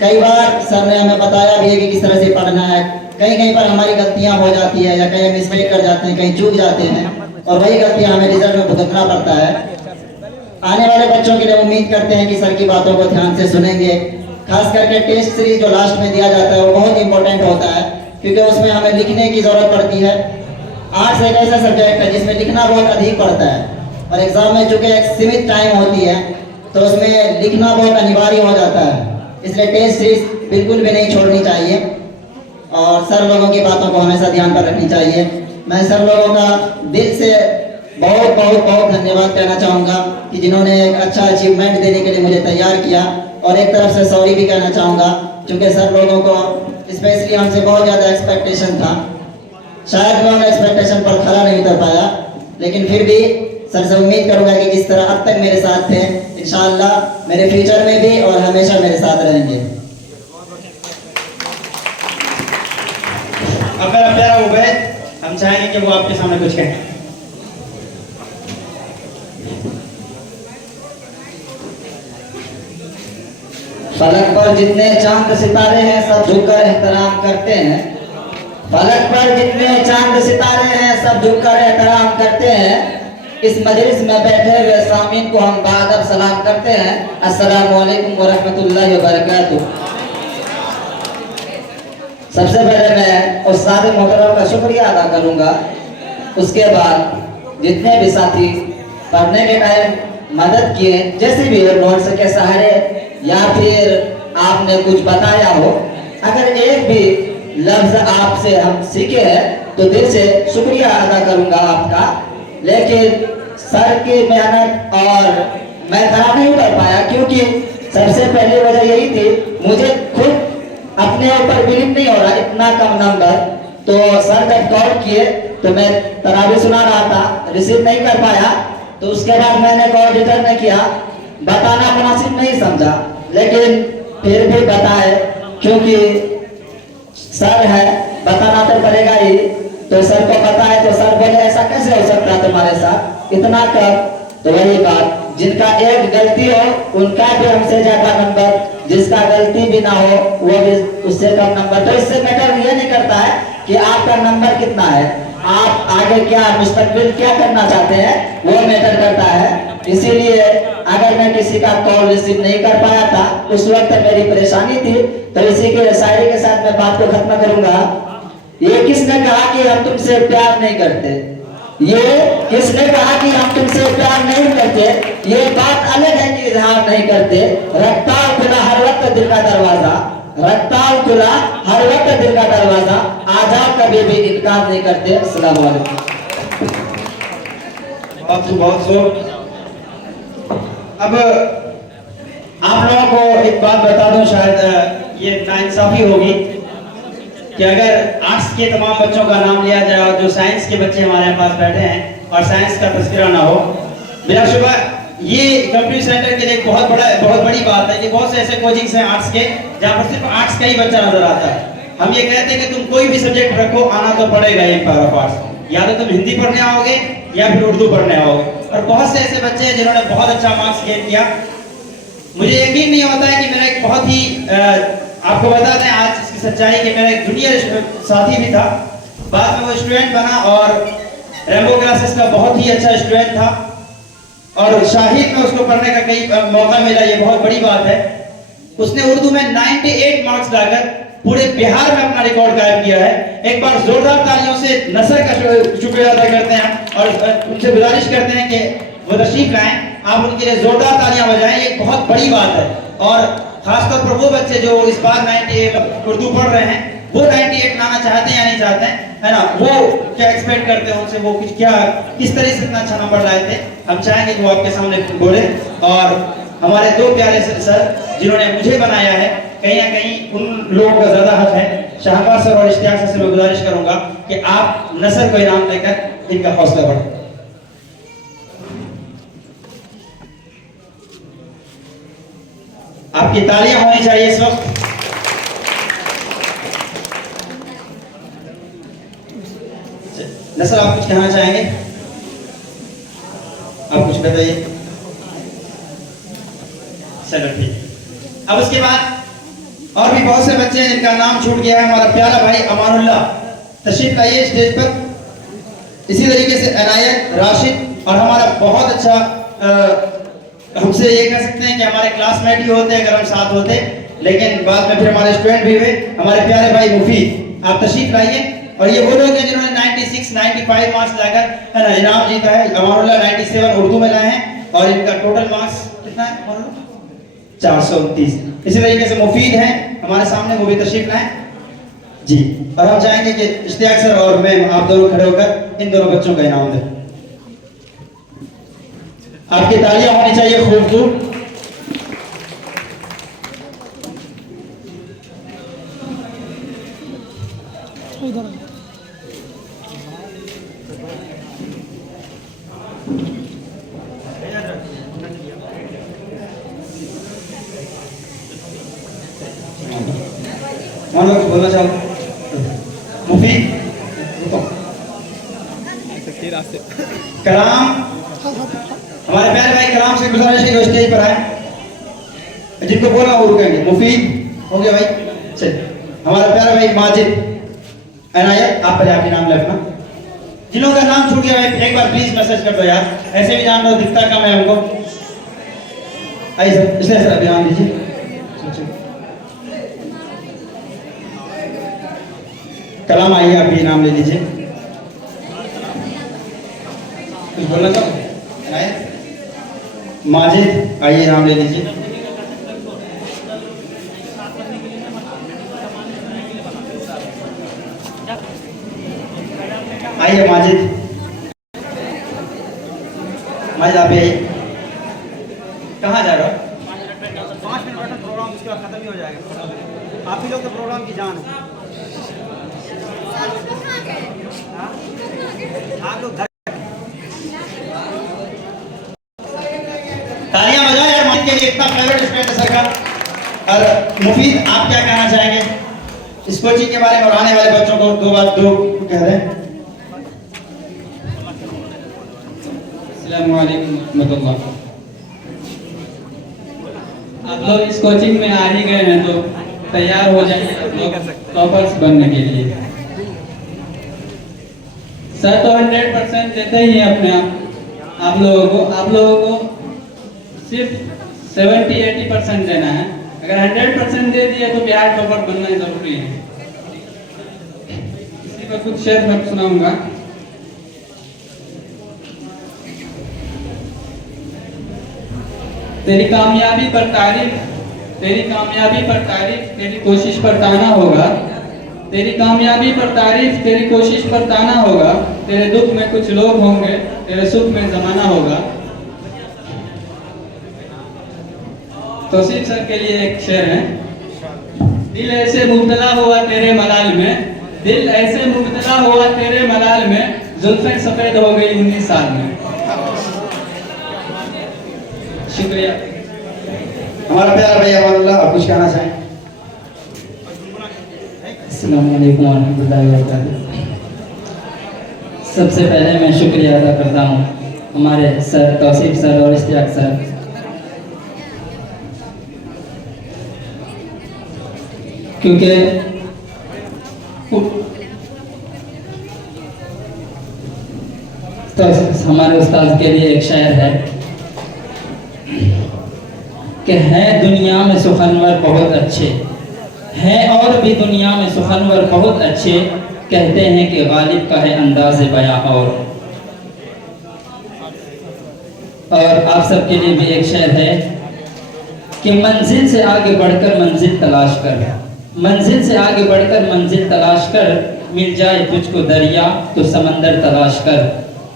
कई बार सर ने हमें बताया भी है कि किस तरह से पढ़ना है। कहीं कहीं पर हमारी गलतियाँ हो जाती है या कहीं मिस्टेक कर जाते हैं, कहीं चूक जाते हैं और वही गलतियाँ हमें रिजल्ट में भुगतना पड़ता है। आने वाले बच्चों के लिए उम्मीद करते हैं कि सर की बातों को ध्यान से सुनेंगे। खास करके टेस्ट सीरीज जो लास्ट में दिया जाता है वो बहुत इंपॉर्टेंट होता है, क्योंकि उसमें हमें लिखने की ज़रूरत पड़ती है। आर्ट्स एक ऐसा सब्जेक्ट है जिसमें लिखना बहुत अधिक पड़ता है और एग्ज़ाम में चूँकि एक सीमित टाइम होती है तो उसमें लिखना बहुत अनिवार्य हो जाता है। इसलिए टेस्ट सीरीज बिल्कुल भी नहीं छोड़नी चाहिए। और सर लोगों की बातों को हमेशा ध्यान पर रखनी चाहिए। मैं सर लोगों का दिल से बहुत बहुत बहुत धन्यवाद कहना चाहूँगा कि जिन्होंने एक अच्छा अचीवमेंट देने के लिए मुझे तैयार किया, और एक तरफ से सॉरी भी कहना चाहूँगा क्योंकि सर लोगों को स्पेशली हमसे बहुत ज़्यादा एक्सपेक्टेशन था। शायद मैं उन एक्सपेक्टेशन पर खरा नहीं उतर पाया, लेकिन फिर भी सर से उम्मीद करूँगा कि जिस तरह अब तक मेरे साथ थे इंशाअल्लाह मेरे फ्यूचर में भी और हमेशा मेरे साथ रहेंगे। अब मेरा प्यारा उबैद, हम चाहेंगे कि वो आपके सामने कुछ कहें। फलक पर जितने चांद सितारे हैं सब झुककर एहतराम करते हैं। फलक पर जितने चांद सितारे हैं सब झुककर एहतराम करते हैं। इस मजलिस में बैठे हुए सामीन को हम बाअदब सलाम करते हैं। अस्सलामु अलैकुम व रहमतुल्लाहि व बरकातुहू। सबसे पहले मैं उस्ताद मोहतरम का शुक्रिया अदा करूंगा। उसके बाद जितने भी साथी पढ़ने के टाइम मदद किए, जैसे भी हो, नोट्स के सहारे या फिर आपने कुछ बताया हो, अगर एक भी लफ्ज आपसे हम सीखे हैं तो दिल से शुक्रिया अदा करूंगा आपका। लेकिन सर की मेहनत और मैं खरा नहीं कर पाया, क्योंकि सबसे पहली वजह यही थी मुझे खुद अपने ऊपर बिलीव नहीं हो रहा, इतना कम नंबर। तो सर जब कॉल किए तो मैं तरावी सुना रहा था, रिसीव नहीं कर पाया। तो उसके बाद मैंने कॉल रिटर्न नहीं किया, बताना मुनासिब नहीं समझा, लेकिन फिर भी बताए क्योंकि सर है, बताना तो पड़ेगा ही। तो सर को पता है तो सर बोले ऐसा कैसे हो सकता है तुम्हारे साथ, इतना कम। तो वही बात, जिनका एक गलती हो उनका भी हमसे ज्यादा नंबर, जिसका गलती भी ना हो वो भी उससे कम नंबर। तो इससे मैटर ये नहीं करता है कि आपका नंबर कितना है, आप आगे क्या मुस्तकबिल क्या करना चाहते हैं वो मैटर करता है। इसीलिए अगर मैं किसी का कॉल रिसीव नहीं कर पाया था, उस वक्त मेरी परेशानी थी। तो इसी के शायरी के साथ मैं बात को खत्म करूंगा। ये किसने कहा कि हम तुमसे प्यार नहीं करते, ये किसने कहा कि हम तुमसे प्यार नहीं करते, ये बात अलग है कि इजहार नहीं करते। रखता हूं खुला हर वक्त दिल का दरवाजा, रखता हूं खुला हर वक्त दिल का दरवाजा, आ जाओ कभी भी इनकार नहीं करते। अस्सलाम वालेकुम। बहुत खूब। अब आप लोगों को एक बात बता दूं, शायद ये नाइंसाफी होगी कि अगर आर्ट्स के तमाम बच्चों का नाम लिया जाए और जो साइंस के बच्चे हमारे पास बैठे हैं और साइंस का तस्करा ना हो, बिलाशुबा ये कंप्यूटर सेंटर के लिए बहुत बड़ी बात है कि बहुत से ऐसे कोचिंग्स हैं आर्ट्स के जहाँ पर सिर्फ आर्ट्स का ही बच्चा नजर आता है। हम ये कहते हैं कि तुम कोई भी सब्जेक्ट रखो, आना तो पड़ेगा एक पावर ऑफ आर्ट्स, या तो तुम हिंदी पढ़ने आओगे या फिर उर्दू पढ़ने आओगे। और बहुत से ऐसे बच्चे हैं जिन्होंने बहुत अच्छा मार्क्स गेन किया। मुझे यकीन नहीं होता है कि मेरा एक बहुत ही आपको बता दें आज इसकी सच्चाई कि मेरा एक जूनियर साथी भी था, बाद में वो स्टूडेंट बना और रेम्बो क्लासेस का बहुत ही अच्छा स्टूडेंट था और शाहिद में उसको पढ़ने का कई मौका मिला, ये बहुत बड़ी बात है। उसने उर्दू में 98 मार्क्स लाकर पूरे बिहार में अपना रिकॉर्ड कायम किया है। एक बार जोरदार तालियों से नसर का शुक्रिया अदा करते हैं और उनसे गुजारिश करते हैं कि वो तशरीफ लाएं, आप उनके लिए जोरदार तालियां बजाएं, ये बहुत बड़ी बात है। और खासतौर पर वो बच्चे जो इस बार 98 उर्दू पढ़ रहे हैं, वो 98 लाना चाहते हैं या नहीं चाहते हैं, है ना, वो क्या एक्सपेक्ट करते हैं उनसे, वो कुछ क्या किस तरह से इतना अच्छा नंबर लाए थे, हम चाहेंगे कि वो आपके सामने बोले। और हमारे दो प्यारे सर जिन्होंने मुझे बनाया है, कहीं ना कहीं उन लोगों का ज्यादा हक है। शाहबाज सर और इश्तियाक सर से मैं गुजारिश करूंगा कि आप नसर को इनाम देकर इनका हौसला बढ़ाएं। आपकी तालियां होनी चाहिए इस वक्त। नसर आप कुछ कहना चाहेंगे? आप कुछ बताइए। चलो ठीक। अब उसके बाद और भी बहुत से बच्चे हैं जिनका नाम छूट गया है। हमारा प्यारा भाई अमानुल्लाह तशरीफ लाइए स्टेज पर। इसी तरीके से अनायत, राशिद और हमारा बहुत अच्छा हमसे ये कह सकते हैं कि हमारे क्लासमेट ही होते अगर हम साथ होते, लेकिन बाद में फिर हमारे स्टूडेंट भी हुए। हमारे प्यारे भाई मुफीद, आप तशरीफ लाइए। और ये वो लोग हैं जिन्होंने 96, 95 मार्क्स लाकर है ना इनाम जीता है। अमानुल्लाह 97 उर्दू में लाए हैं और इनका टोटल मार्क्स कितना है अमानुल्लाह? 429। इसी तरीके से मुफीद हैं हमारे सामने, वो भी तशरीफ लाएं। जी, और हम चाहेंगे कि इश्तियाक सर और मैम आप दोनों खड़े होकर इन दोनों बच्चों का इनाम दें। आपकी तालियां होनी चाहिए खूब खूब। मान लो बोलना चाहो मुफीद कलाम, हमारे प्यारे भाई कलाम से गुजारिश है कि स्टेज पर आए, जिनको बोलना वो रुकेंगे। मुफीद हो गया भाई, चल। हमारा प्यारा भाई माजिद अनायत, आप पहले आपके नाम लिखना। जिन का नाम छूट गया भाई एक बार प्लीज मैसेज कर दो यार, ऐसे भी जान लो दिखता कम है हमको। आइए सर, इसलिए सर ध्यान दीजिए। कलाम आइए, आप ये नाम ले लीजिए। कुछ बोलना था? माजिद आइए, नाम ले लीजिए। आइए माजिद, माजिद आप आइए। कहाँ जा रहे हो? 5 मिनट बैठो, प्रोग्राम उसके बाद खत्म ही हो जाएगा। आप ही लोग तो प्रोग्राम की जान है। आप लोग तालियां बजाओ यार माजिद के लिए, इतना फेवरेट स्टूडेंट है सर का। और मुफीद आप क्या कहना चाहेंगे इस कोचिंग के बारे में और आने वाले बच्चों को? दो बात दो कह रहे हैं। अस्सलाम वालेकुम रहमतुल्लाह। आप लोग इस कोचिंग में आ ही गए हैं तो तैयार हो जाइए आप लोग टॉपर्स बनने के लिए। सर तो 100% देते ही हैं अपने आप लोगों को सिर्फ 70-80% देना है। अगर 100% दे दिए तो बिहार टॉपर बनना जरूरी है। इसी पर कुछ शेर मैं सुनाऊंगा। तेरी कामयाबी पर तारीफ, तेरी कोशिश पर ताना होगा। तेरी कामयाबी पर तारीफ, तेरी कोशिश पर ताना होगा। तेरे दुख में कुछ लोग होंगे, तेरे सुख में जमाना होगा। तौसीफ सर के लिए एक शेर है। दिल ऐसे मुब्तला हुआ तेरे मलाल में, दिल ऐसे मुब्तला हुआ तेरे मलाल में, जुल्फें सफेद हो गई 19 साल में। शुक्रिया। हमारा प्यारा भाई अमानुल्लाह, आप कुछ कहना चाहें? अस्सलाम वालेकुम रहमतुल्लाहि व बरकातुहू। सबसे पहले मैं शुक्रिया अदा करता हूँ हमारे सर तौसीफ सर और इश्तियाक सर, क्योंकि तो हमारे उस्ताद के लिए एक शायर है कि हैं दुनिया में सुखनवर बहुत अच्छे, हैं और भी दुनिया में सुखनवर बहुत अच्छे, कहते हैं कि गालिब का है अंदाज़ बयां। और आप सबके लिए भी एक शेर है कि मंजिल से आगे बढ़कर मंजिल तलाश कर, मंजिल से आगे बढ़कर मंजिल तलाश कर, मिल जाए तुझको दरिया तो समंदर तलाश कर।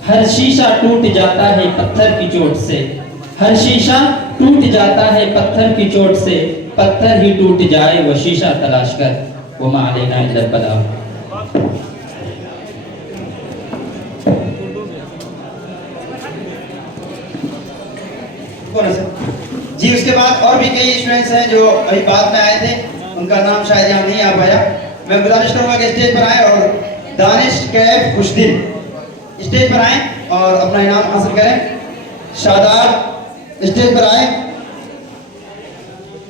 हर शीशा टूट जाता है पत्थर की चोट से, हर शीशा टूट जाता है पत्थर की चोट से, पत्थर ही टूट जाए वो शीशा तलाश कर। वो मालेना इल्लल बला। जी, उसके बाद और भी कई स्टूडेंट्स हैं जो अभी बाद में आए थे, उनका नाम शायद यहाँ नहीं आ पाया। मैं गुजारिश करूंगा कि स्टेज पर आए और दानिश कैफ खुशदिल स्टेज पर आए और अपना इनाम हासिल करें। शादाब स्टेज पर आए,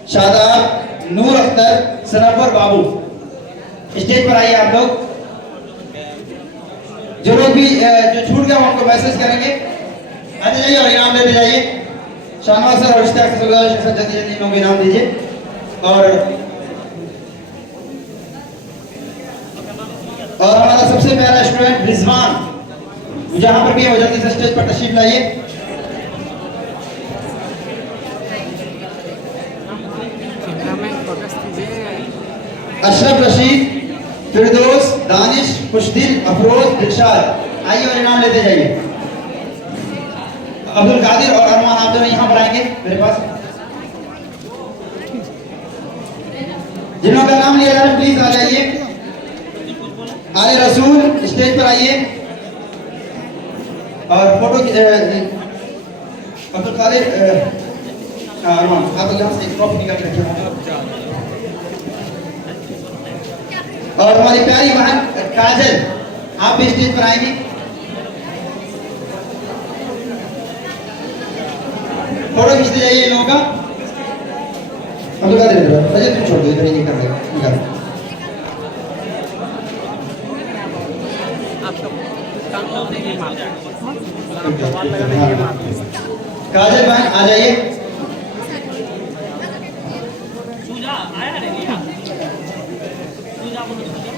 शादाब, नूर अख्तर, सनवर बाबू स्टेज पर आइए। आप लोग जो लोग भी जो छूट गया उनको मैसेज करेंगे, आते जाइए और इनाम लेते जाइए। शानवाज सर और इश्तियाक सर जल्दी जल्दी इनको इनाम दीजिए। और हमारा सबसे प्यारा स्टूडेंट रिजवान, जहां पर भी है वो जल्दी से स्टेज पर तशरीफ लाइए। अशरफ रशीद फिरदौस, दानिश, खुशदिल, अफरोज, दिलशाद। आइए और इनाम लेते जाइए। अब्दुल कादिर और अरमान, आप दोनों यहाँ पर आएंगे मेरे पास। जिन्होंने नाम लिया जा रहा है प्लीज आ जाइए। आले रसूल स्टेज पर आइए और फोटो की अब्दुल कादिर, अरमान आप यहाँ से ट्रॉफी निकाल के रखिए। और हमारी प्यारी बहन काजल, आप भी स्टेज पर आएंगी। फोटो खींचते जाइए इन लोगों का। अब्दुल कादिर अजय तुम छोड़ दो, इधर ये कर रहे हो। काजल बहन आ जाइए।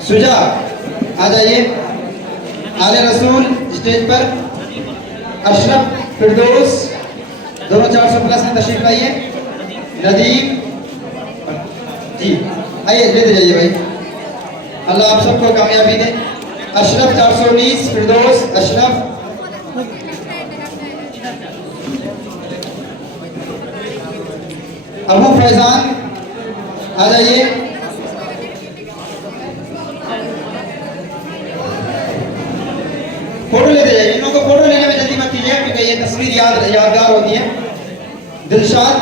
सुजा आ जाइए। आले रसूल स्टेज पर। अशरफ, फिरदौस दोनों 400 प्लस हैं, तशरीफ लाइए। नदीम जी आइए, लेते जाइए भाई, अल्लाह आप सबको कामयाबी दे। अशरफ 419, फिरदौस, अशरफ। अबू फैजान आ जाइए। फोटो लेते जाइए। इन लोगों को फोटो लेने में जल्दी मत कीजिए क्योंकि ये तस्वीर यादगार होती है। दिलशाद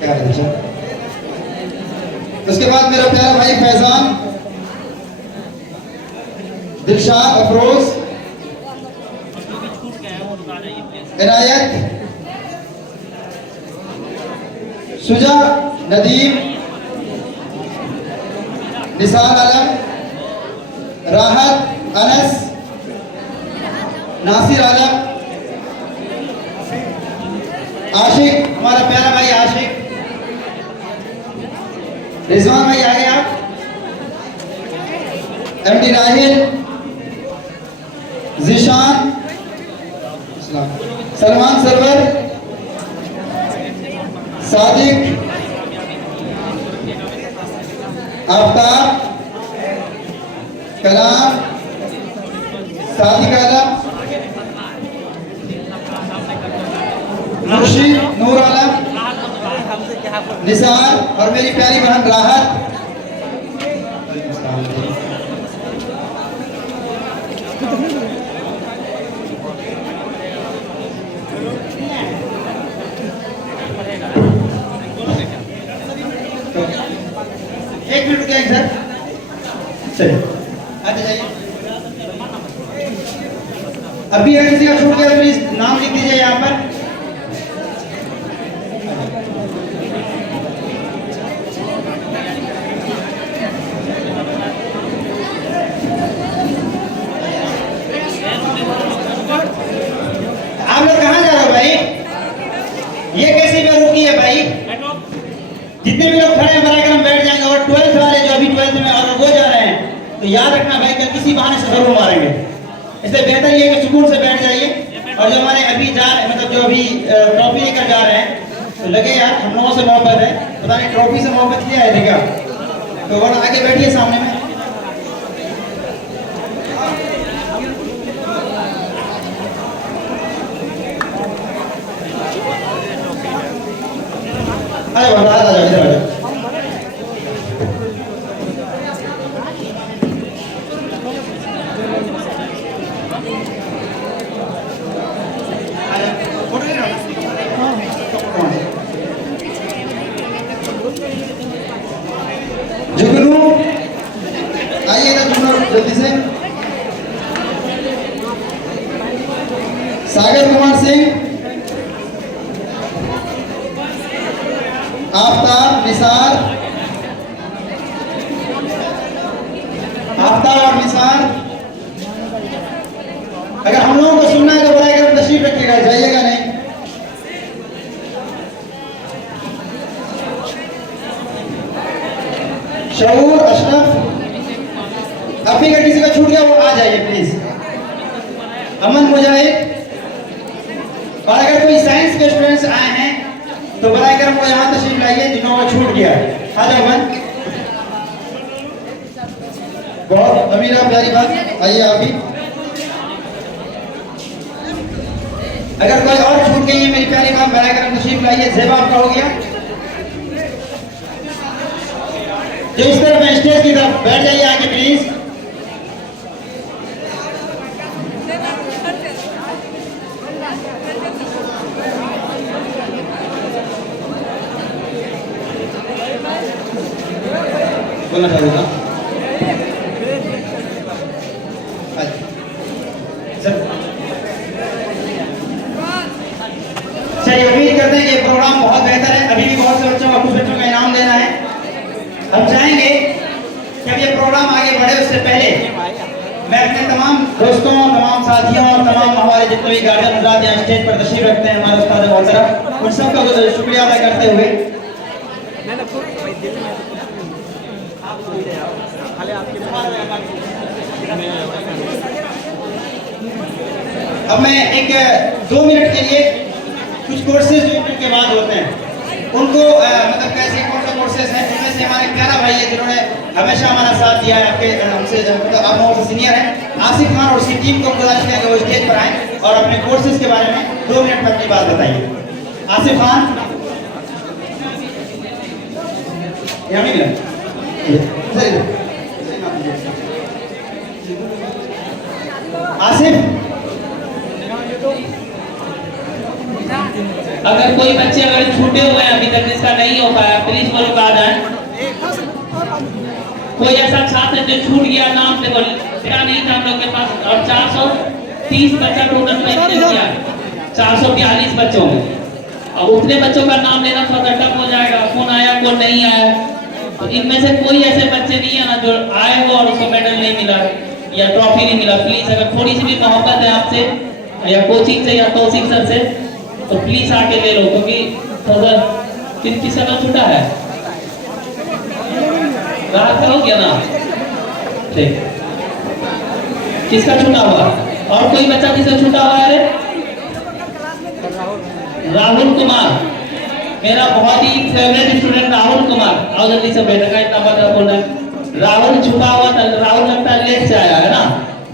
क्या है दिलशाद? उसके बाद मेरा प्यारा भाई फैजान, दिलशाद, अफरोज, इनायत, सुजा, नदीम, निसार आलम, राहत, अनस, नासिर आलम, आशिक, हमारा प्यारा भाई आशिक, रिजवान भाई आ गए आप, एमडी राहिल, जिशान, सलमान सरवर, सादिक, आफ्ताब, कलाम, सादिक आलम, मुर्शिद, नूर आलम, निसार और मेरी प्यारी बहन राहत। एक मिनट रुकिए सर, चलिए आते जाइए। अभी अगर किसी का छूट गया प्लीज नाम लिख दीजिए यहाँ पर। आप लोग कहाँ जा रहे हो भाई? ये कैसी बेवकूफी है भाई? जितने भी लोग खड़े हैं बराबर हम बैठ जाएंगे। और 12th वाले जो अभी 12th में और वो जा रहे हैं तो याद रखना भाई कल किसी बहाने से जरूर मारेंगे। इसलिए बेहतर ये है कि सुकून से बैठ जाइए। और जो हमारे अभी जा रहे मतलब जो अभी ट्रॉफी लेकर जा रहे हैं तो लगे यार हम लोगों से मोहब्बत है, पता नहीं ट्रॉफी से मोहब्बत किया है क्या? तो वरना आगे बैठिए सामने में। अरे बाबा आ जाओ, इधर आ जाओ। जुगनू आइए ना, जुगनू जल्दी से। सागर कुमार सिंह, आफ्ताब, निसार, आफ्ताब और निसार। अगर हम लोगों को सुनना है तो बताइए, हम तशरीफ रखिएगा, जाइएगा नहीं। शऊर, अशरफ, अभी अगर किसी का छूट गया वो आ जाइए प्लीज। अमन मुजाहिद। और अगर कोई साइंस के स्टूडेंट्स आए हैं तो बराए करम को यहाँ तशरीफ लाइए जिन्हों को छूट गया है। आ जाओ अमन। बहुत अमीरा प्यारी बात, आइए आप भी। अगर कोई और छूट गई है मेरी प्यारी बात, बराए करम तशरीफ लाइए। ज़ेबा आपका हो गया, जो इस तरफ स्टेज की तरफ बैठ जाइए आगे प्लीज। बोलना चाहूँगा चलिए, उम्मीद करते हैं कि ये प्रोग्राम बहुत बेहतर है। अभी भी बहुत से बच्चों को, कुछ बच्चों का इनाम देना है। हम चाहेंगे कि अब ये प्रोग्राम आगे बढ़े उससे पहले मैं अपने तमाम दोस्तों, तमाम साथियों और तमाम हमारे जितने भी गार्जियन हज़रात यहाँ स्टेज पर तशरीफ रखते हैं, हमारे उस्ताद मोहतरम, उन सबका शुक्रिया अदा करते हुए अब मैं एक 2 मिनट के लिए कुछ कोर्सेज जो इनके बाद होते हैं उनको मतलब कैसे कौन सा कोर्सेज हैं, उनमें से हमारे प्यारा भाई है जिन्होंने हमेशा हमारा साथ दिया है, आपके हमसे मतलब आप लोगों से सीनियर हैं, आसिफ खान, और उसकी टीम को गुजारिश करें कि वो स्टेज पर आए और अपने कोर्सेज के बारे में 2 मिनट में अपनी बात बताइए। आसिफ खान, यहाँ नहीं मिला आसिफ। अगर कोई बच्चे अगर छूटे हुए हैं अभी तक जिसका नहीं हो पाया, प्लीज वो लोग आ जाए। कोई ऐसा छात्र जो छूट गया, नाम से मेरा नहीं था हम लोग के पास, और 430 बच्चा टोटल में किया, 442 बच्चों में। अब उतने बच्चों का नाम लेना थोड़ा टफ हो जाएगा, कौन आया कौन नहीं आया। तो इनमें से कोई ऐसे बच्चे नहीं है ना जो आए हो और उसको मेडल नहीं मिला या ट्रॉफी नहीं मिला। प्लीज अगर थोड़ी सी भी मोहब्बत है आपसे या कोचिंग से या तौसीफ सर से तो प्लीज आके ले लो, क्योंकि थोड़ा किसका नाम छूटा है, राहत हो गया ना, ठीक, किसका छूटा हुआ? और कोई बच्चा किसका छूटा हुआ है? राहुल कुमार, मेरा बहुत ही फेवरेट स्टूडेंट राहुल कुमार। आओ जल्दी से बैठेगा, इतना बता बोल रहा है। राहुल छुपा हुआ था, राहुल लगता है लेट से आया है ना,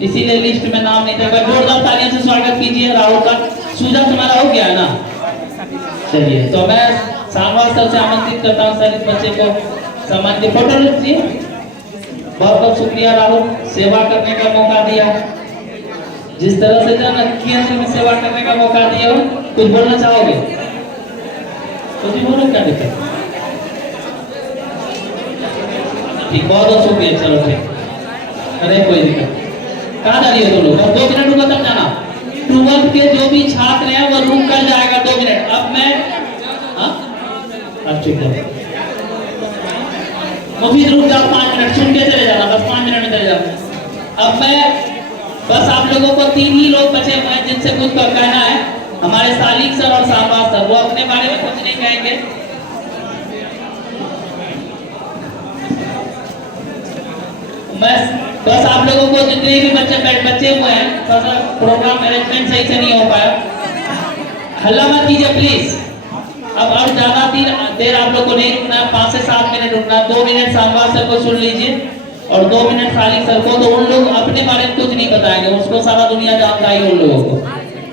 इसीलिए लिस्ट में नाम नहीं था। जोरदार तालियों से स्वागत कीजिए राहुल का। सूजा तुम्हारा हो गया है ना? चलिए, तो मैं सानवाल सर से आमंत्रित करता हूँ सर इस बच्चे को सम्मान के फोटो लीजिए। बहुत बहुत शुक्रिया राहुल, सेवा करने का मौका दिया, जिस तरह से जन केंद्र में सेवा करने का मौका दिया। कुछ बोलना चाहोगे? कुछ भी बोलो, क्या दिक्कत? ठीक, बहुत बहुत शुक्रिया। चलो ठीक, अरे कोई दिक्कत, कहाँ जा रही हो तुम लोग? अब 2 मिनट रुको तब जाना। 12th के जो भी छात्र हैं वो रुक कर जाएगा 2 मिनट। अब मैं ठीक है, मुफीद रुक जाओ 5 मिनट, सुन के चले जाना, बस 5 मिनट में चले जाओ। अब मैं बस आप लोगों को 3 ही लोग बचे हुए हैं जिनसे कुछ कहना है। हमारे सालिक सर और साहबाज सर, वो अपने बारे में कुछ नहीं कहेंगे। बस आप लोगों को जितने भी बच्चे हुए हैं, प्रोग्राम मैनेजमेंट सही से नहीं हो पाया, हल्ला मत कीजिए प्लीज। अब और ज्यादा देर आप लोग को नहीं रुकना, 5 से 7 मिनट रुकना। 2 मिनट साहबाज सर को सुन लीजिए और 2 मिनट सालिक सर को। तो उन लोग अपने बारे में कुछ नहीं बताएंगे, उसको सारा दुनिया जानता ही उन लोगों को।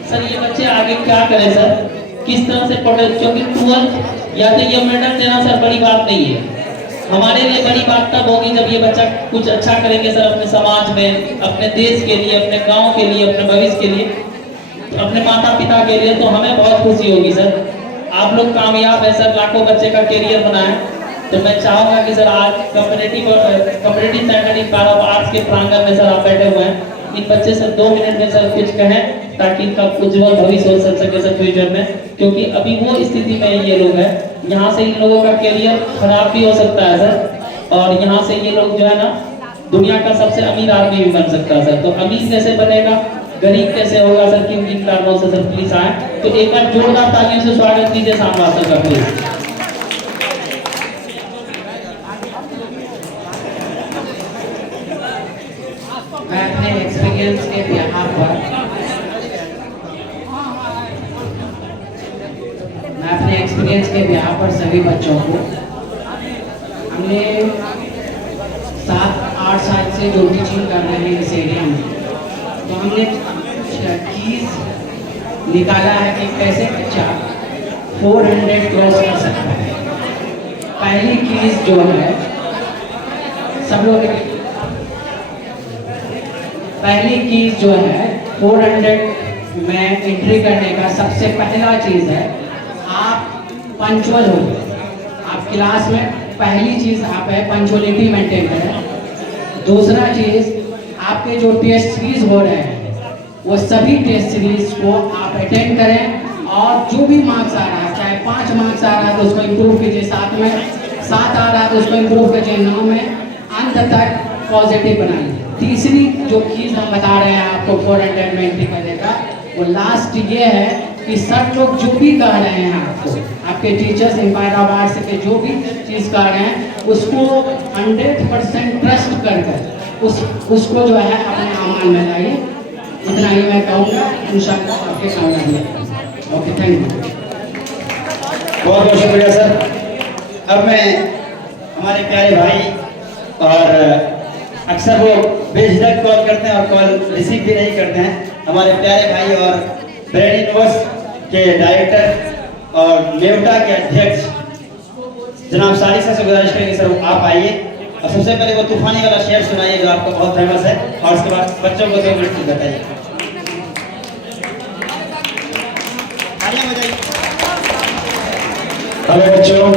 सर ये बच्चे आगे क्या करें सर, किस तरह से पढ़े? क्योंकि 12th या तो ये मेडल देना सर बड़ी बात नहीं है, हमारे लिए बड़ी बात तब होगी जब ये बच्चा कुछ अच्छा करेंगे सर अपने समाज में, अपने देश के लिए, अपने गांव के लिए, अपने भविष्य के लिए, अपने माता पिता के लिए। तो हमें बहुत खुशी होगी सर। आप लोग कामयाब है सर, लाखों बच्चे का करियर बनाए। तो मैं चाहूंगा कि सर आज कॉम्पिटिटिव सेंटर इन आर्ट्स के प्रांगण में सर आप बैठे हुए हैं, इन बच्चे से 2 मिनट में सर कुछ कहें ताकि इनका उज्जवल भविष्य हो सके सर फ्यूचर में। क्योंकि अभी वो स्थिति में ये लोग हैं, यहाँ से इन लोगों का करियर खराब भी हो सकता है सर, और यहाँ से ये लोग जो है ना दुनिया का सबसे अमीर आदमी भी बन सकता है सर। तो अमीर कैसे बनेगा, गरीब कैसे होगा सर, किन किन कारणों से सर प्लीज आए। तो एक बार जोरदार तालियों से स्वागत कीजिए सामवाल सर का प्लीज। मैं अपने एक्सपीरियंस के यहाँ पर एक्सपीरियंस के बिहार पर सभी बच्चों को हमने 7-8 साल से जो टीचिंग कर रहे हैं इस एरिया में, तो हमने कीज निकाला है कि कैसे बच्चा 400 क्रॉस कर सकता है। पहली कीज जो है सब लोग, पहली कीज जो है 400 में एंट्री करने का सबसे पहला चीज़ है आप पंचुअल हो। आप क्लास में पहली चीज़ आप है पंचुअलिटी मेंटेन करें। दूसरा चीज़ आपके जो टेस्ट सीरीज हो रहे हैं वो सभी टेस्ट सीरीज को आप अटेंड करें और जो भी मार्क्स आ रहा है, चाहे 5 मार्क्स आ रहा है तो उसको इम्प्रूव कीजिए, 7 में 7 आ रहा है तो उसको इम्प्रूव कीजिए, 9 में अंत तक पॉजिटिव बनाइए। तीसरी जो चीज़ हम बता रहे हैं आपको 400 में एंट्री करने का, वो लास्ट ये है कि सब लोग जो भी कह रहे हैं आपको, आपके टीचर्स एम्पायर अवार्ड से के जो भी चीज़ कह रहे हैं उसको 100% ट्रस्ट कर उसको जो है अपने अमल में लाइए। इतना ही मैं कहूँगा, इंशाल्लाह आपके कामयाबी। Okay, thank you. बहुत बहुत शुक्रिया सर। अब मैं हमारे प्यारे भाई, और अक्सर वो बेझिझक कॉल करते हैं और कॉल रिसीव भी नहीं करते हैं, हमारे प्यारे भाई और ब्रेड यूनिवर्स के डायरेक्टर और नेवटा के अध्यक्ष जनाब सारी से गुजारिश करेंगे सर आप आइए और सबसे पहले वो तूफानी वाला शेर सुनाइए जो आपका बहुत फेमस है, और उसके बाद बच्चों को 2 मिनट बताइए। हेलो बच्चों,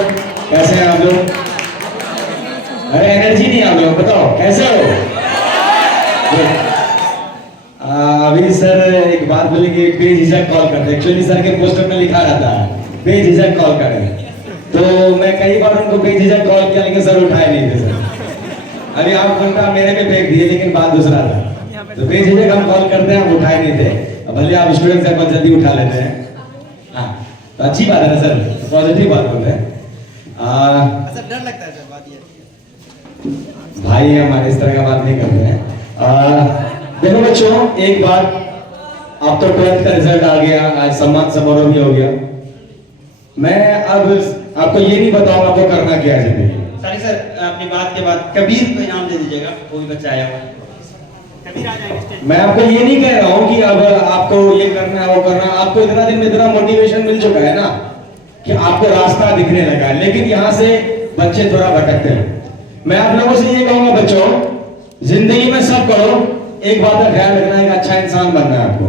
कैसे हैं आप लोग? अरे एनर्जी नहीं आप लोग, बताओ कैसे हो? अभी सर एक बात बोले कि बेझिझक कॉल करते हैं। एक्चुअली सर के पोस्टर में लिखा रहता है बेझिझक कॉल करें, तो मैं कई बार उनको बेझिझक कॉल किया लेकिन सर उठाए नहीं थे सर। अभी आप घंटा मेरे पे फेंक दिए लेकिन बात दूसरा था। तो बेझिझक हम कॉल करते हैं, आप उठाए नहीं थे, भले आप स्टूडेंट से जल्दी उठा लेते हैं। हाँ, तो अच्छी बात है ना सर, पॉजिटिव बात बोल रहे हैं। डर लगता है सर, बात ये भाई हमारे इस तरह का बात नहीं करते हैं। देखो बच्चों, एक बात, अब तो 12th का रिजल्ट आ गया, आज सम्मान समारोह भी हो गया। मैं अब आपको ये नहीं बताऊंगा आपको करना क्या है जिंदगी। सारी सर अपनी बात के बाद कबीर को इनाम दे दीजिएगा, वो भी बच्चा आया हुआ है। कबीर आ जाएंगे स्टेज। मैं आपको ये नहीं कह रहा हूँ कि अब आपको ये करना है वो करना, आपको इतना दिन में इतना मोटिवेशन मिल चुका है ना कि आपको रास्ता दिखने लगा है, लेकिन यहाँ से बच्चे थोड़ा भटकते हैं। मैं आप लोगों से ये कहूंगा बच्चों, जिंदगी में सब करो, एक बात का ख्याल रखना, एक अच्छा इंसान बनना है आपको,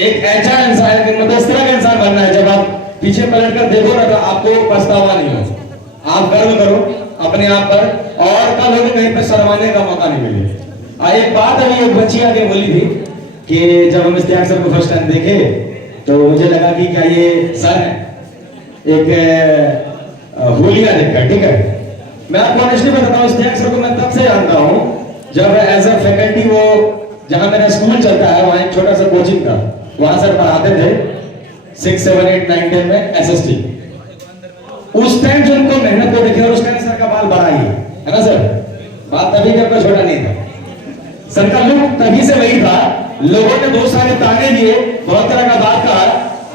एक अच्छा इंसान, मतलब इस तरह का इंसान बनना है जब आप पीछे पलट कर देखो ना तो आपको पछतावा नहीं हो, आप गर्व करो अपने आप पर, और कल होकर कहीं पर शर्माने का मौका नहीं मिले। एक बात अभी एक बच्ची आके बोली थी कि जब हम इश्तियाक सर को फर्स्ट टाइम देखे तो मुझे लगा कि क्या ये सर है, एक होलिया दिखकर, ठीक है। मैं आपको ऑनेस्टली बताता हूँ, इश्तियाक सर को मैं तब से जानता हूँ जब एज अ फैकल्टी वो जहाँ मेरा स्कूल चलता है वहाँ एक छोटा सा कोचिंग था, वहाँ सर पढ़ाते थे 6, 7, 8, 9, 10 में SST। उस टाइम जो उनको मेहनत को देखे, और उस टाइम सर का बाल बड़ा ही है ना सर, बाल तभी जब का छोटा नहीं था, सर का लुक तभी से वही था। लोगों ने 2 साल ताने दिए, बहुत तरह का बात कहा,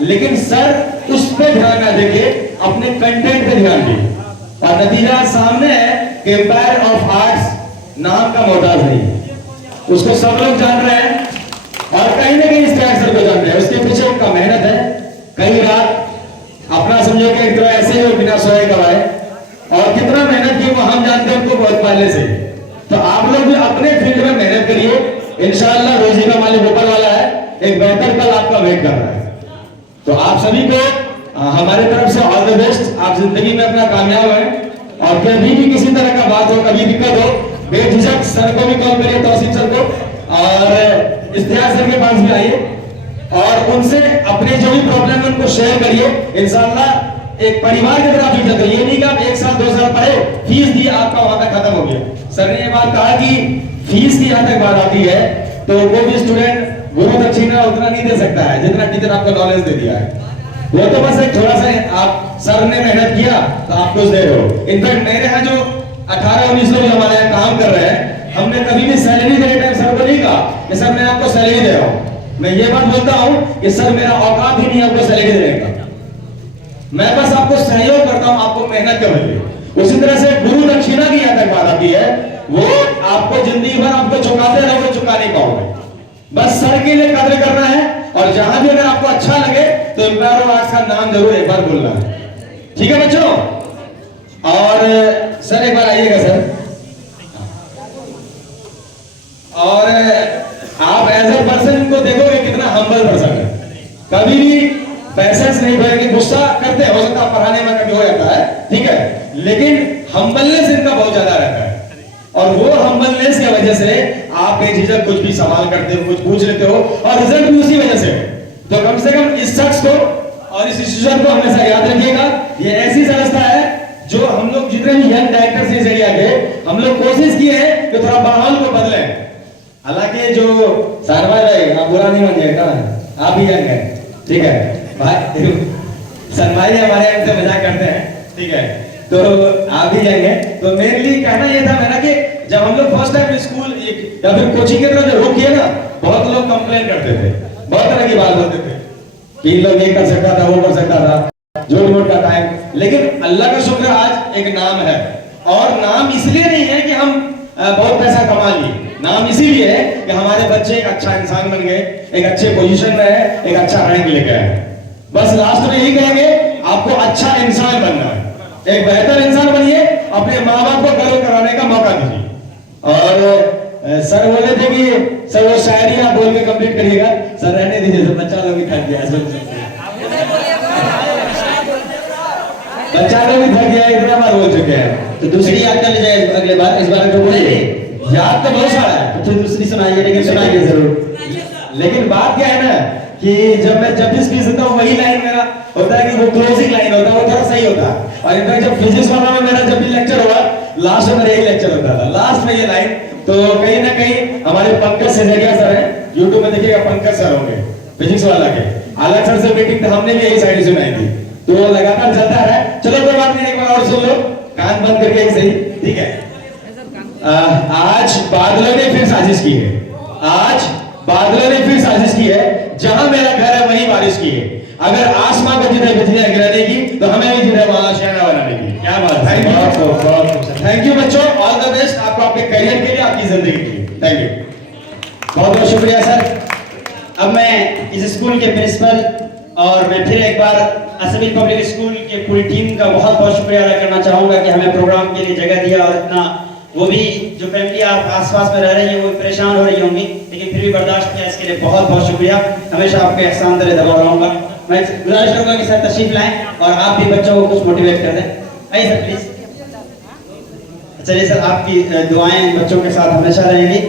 लेकिन सर उस पे ध्यान ना देके अपने कंटेंट पे ध्यान दिए, और नतीजा सामने है कि एम्पायर ऑफ आर्ट्स नाम का मोहताज नहीं, उसको सब लोग जान रहे हैं और कहीं ना कहीं इश्तियाक सर को जान रहे हैं। उसके पीछे उनका मेहनत है, कई रात अपना समझो कि एक तरह ऐसे ही बिना सोए गवाए, और कितना मेहनत की वो हम जानते हैं उनको बहुत पहले से। तो आप लोग भी अपने फील्ड में मेहनत करिए, इंशाअल्लाह रोजी का मालिक ऊपर वाला है, एक बेहतर कल आपका वेट कर रहा है। तो आप सभी को हमारे तरफ से ऑल द बेस्ट, आप जिंदगी में अपना कामयाब हैं, और कभी भी किसी तरह का बात हो, कभी दिक्कत हो, बेझिझक सर को भी कॉल करिए, तौसीफ सर को, और इश्तियाक सर के पास भी आइए और उनसे अपने जो भी प्रॉब्लम है उनको शेयर करिए। इंशाअल्लाह एक परिवार की तरह ट्रीट करिए, ये नहीं कि आप 1 साल 2 साल पढ़े, फीस दी, आपका वहां तक खत्म हो गया। सर ने ये बात कहा कि फीस की यहाँ तक बात आती है तो वो भी स्टूडेंट गुरु दक्षिणा उतना नहीं दे सकता है जितना टीचर आपको नॉलेज दे दिया है। वो तो बस एक थोड़ा सा आप सर ने मेहनत किया तो आप कुछ दे रहे हो। इनफैक्ट मेरे यहाँ जो 18-19 लोग हमारे यहाँ काम कर रहे हैं, हमने कभी भी सैलरी देने टाइम सर को नहीं कहा कि सर मैं आपको सैलरी दे रहा हूँ। मैं ये बात बोलता हूँ कि सर मेरा औकात ही नहीं आपको सैलरी देने का, मैं बस आपको सहयोग करता हूं आपको मेहनत के बदले। उसी तरह से गुरु दक्षिणा की यहाँ तक बात आती है, वो आपको जिंदगी भर आपको चुकाते रहोगे, चुका नहीं पाओगे। बस सर के लिए कदर करना है, और जहां भी अगर आपको अच्छा लगे तो एम्पायर ऑफ आर्ट्स का नाम जरूर एक बार बोलना है। ठीक है बच्चों? और सर एक बार आइएगा सर। और आप एज ए पर्सन इनको देखोगे कितना हम्बल पर्सन है, कभी भी पैसेंस नहीं खोएंगे, गुस्सा करते हो सकता है पढ़ाने में कभी हो जाता है, ठीक है, लेकिन हम्बलनेस इनका बहुत ज्यादा रहता है। और वो हम्बलनेस की वजह से आप बेझिझक कुछ भी सवाल करते हो, कुछ पूछ लेते हो, और रिजल्ट भी उसी वजह से। तो कम से कम इस शख्स को और इस इंस्टीट्यूशन को हमेशा याद रखिएगा। ये ऐसी संस्था है जो हम लोग जितने भी यंग डायरेक्टर्स इस एरिया के, हम लोग कोशिश किए हैं कि थोड़ा माहौल को बदलें। हालांकि जो सारवार भाई आप बुरा नहीं मान जाएगा, आप ही यंग है, ठीक है भाई, सनमाई हमारे हमसे मजाक करते हैं, ठीक है, तो आप ही यंग है। तो मेनली कहना ये था मेरा कि जब हम लोग फर्स्ट टाइम स्कूल या फिर कोचिंग की तरफ रुक किए ना, बहुत लोग कंप्लेन करते थे, बहुत तरह की बात बोलते थे कि लोग ये कर सकता था, वो कर सकता था, जोड़ मोड़ का टाइम। लेकिन अल्लाह का शुक्र आज एक नाम है, और नाम इसलिए नहीं है कि हम बहुत पैसा कमा लिए, नाम इसीलिए है कि हमारे बच्चे एक अच्छा इंसान बन गए, एक अच्छे पोजीशन में है, एक अच्छा रैंक लेके आए। बस लास्ट में यही कहेंगे, आपको अच्छा इंसान बनना है, एक बेहतर इंसान बनिए, अपने माँ बाप को गर्व कराने का मौका दीजिए। और सर बोले थे कि सर वो शायरी आप बोल के कंप्लीट करिएगा। सर रहने दीजिए, सर बच्चा लोग भी थक गया, बच्चा लोग भी थक गया, इतना बार बोल चुके हैं। तो दूसरी याद कर लीजिए अगले बार, इस बार तो बोलिए। याद तो बहुत सारा है, तो दूसरी सुनाइए, लेकिन सुनाइए जरूर। लेकिन बात क्या है ना कि जब मैं जब भी स्पीच देता हूँ वही लाइन मेरा होता है कि वो क्लोजिंग लाइन होता है, वो थोड़ा सही होता है। और इनफैक्ट जब फिजिक्स वाला में मेरा जब भी लेक्चर हुआ, लास्ट में मेरा यही लेक्चर होता था, लास्ट में ये लाइन। तो कहीं ना कहीं हमारे पंकज सिंधिया सर हैं, यूट्यूब में देखिएगा, पंकज सर होंगे फिजिक्स वाला के, अलग सर से मीटिंग तो हमने भी यही साइड सुनाई थी, तो लगातार चलता है। चलो कोई बात नहीं, एक बार और सुन लो, कान बंद करके ही सही, ठीक है। आज बादलों ने फिर साजिश की है, आज बादलों ने फिर साजिश की है, जहां मेरा घर है वहीं बारिश की है। अगर आसमां को जितने बिजलियां गिराने की, तो हमें भी जितने वहां शहरा बनाने की। क्या बात है, थैंक यू बच्चों, ऑल द बेस्ट आपको, आपके करियर के लिए, आपकी जिंदगी के लिए। थैंक यू, बहुत बहुत शुक्रिया सर। अब मैं इस स्कूल के प्रिंसिपल और मैं फिर एक बार असमी पब्लिक स्कूल के पूरी टीम का बहुत बहुत शुक्रिया अदा करना चाहूंगा कि हमें प्रोग्राम के लिए जगह दिया, और इतना वो भी जो फैमिली आप आसपास में रह रही है वो परेशान हो रही होंगी, लेकिन फिर भी बर्दाश्त किया, इसके लिए बहुत बहुत शुक्रिया। हमेशा आपके एहसान दरे दबा रहूंगा। मैं गुजारिश करूंगा कि सर तशरीफ लाएं और आप भी बच्चों को कुछ मोटिवेट कर दें। आइए सर प्लीज। चलिए सर, आपकी दुआएं बच्चों के साथ हमेशा रहेंगी।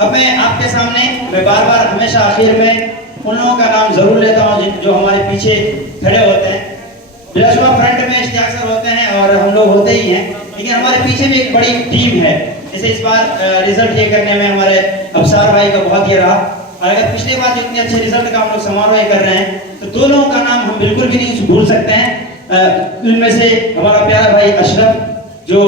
अब मैं आपके सामने मैं बार बार हमेशा आखिर में उन लोगों का नाम जरूर लेता हूँ जो हमारे पीछे खड़े होते हैं। बिलाशुबा फ्रंट में इश्तियाक सर होते हैं और हम लोग होते ही हैं, लेकिन हमारे पीछे भी एक बड़ी टीम है। जैसे इस बार रिजल्ट ये करने में हमारे अफसार भाई का बहुत ये रहा, और अगर पिछले बार जो इतने अच्छे रिजल्ट का हम लोग समारोह कर रहे हैं, तो दो लोगों का नाम हम बिल्कुल भी नहीं भूल सकते हैं। उनमें से हमारा प्यारा भाई अशरफ, जो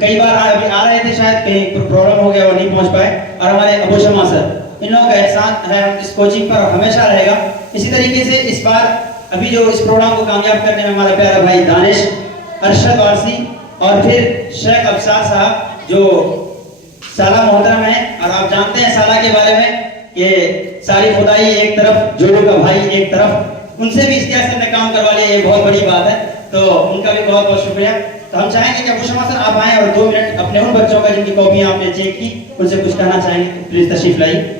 कई बार अभी आ रहे थे, शायद कहीं प्रॉब्लम हो गया वो नहीं पहुंच पाए, और हमारे अबू शमा सर, इन लोगों का एहसान है इस कोचिंग पर हमेशा रहेगा। इसी तरीके से इस बार अभी जो इस प्रोग्राम को कामयाब करने में हमारा प्यारा भाई दानिश, अरशद वारसी और फिर शेख अफसार साहब जो साला मोहतरम है, और आप जानते हैं साला के बारे में कि सारी खुदाई एक तरफ, जोड़ों का भाई एक तरफ, उनसे भी इश्तियाक सर ने काम करवा लिया, ये बहुत बड़ी बात है, तो उनका भी बहुत बहुत शुक्रिया। तो हम चाहेंगे कि अबू शमा सर आप आएं और 2 मिनट अपने उन बच्चों का जिनकी कॉपियां आपने चेक की, उनसे कुछ कहना चाहेंगे, प्लीज तशरीफ लाइए।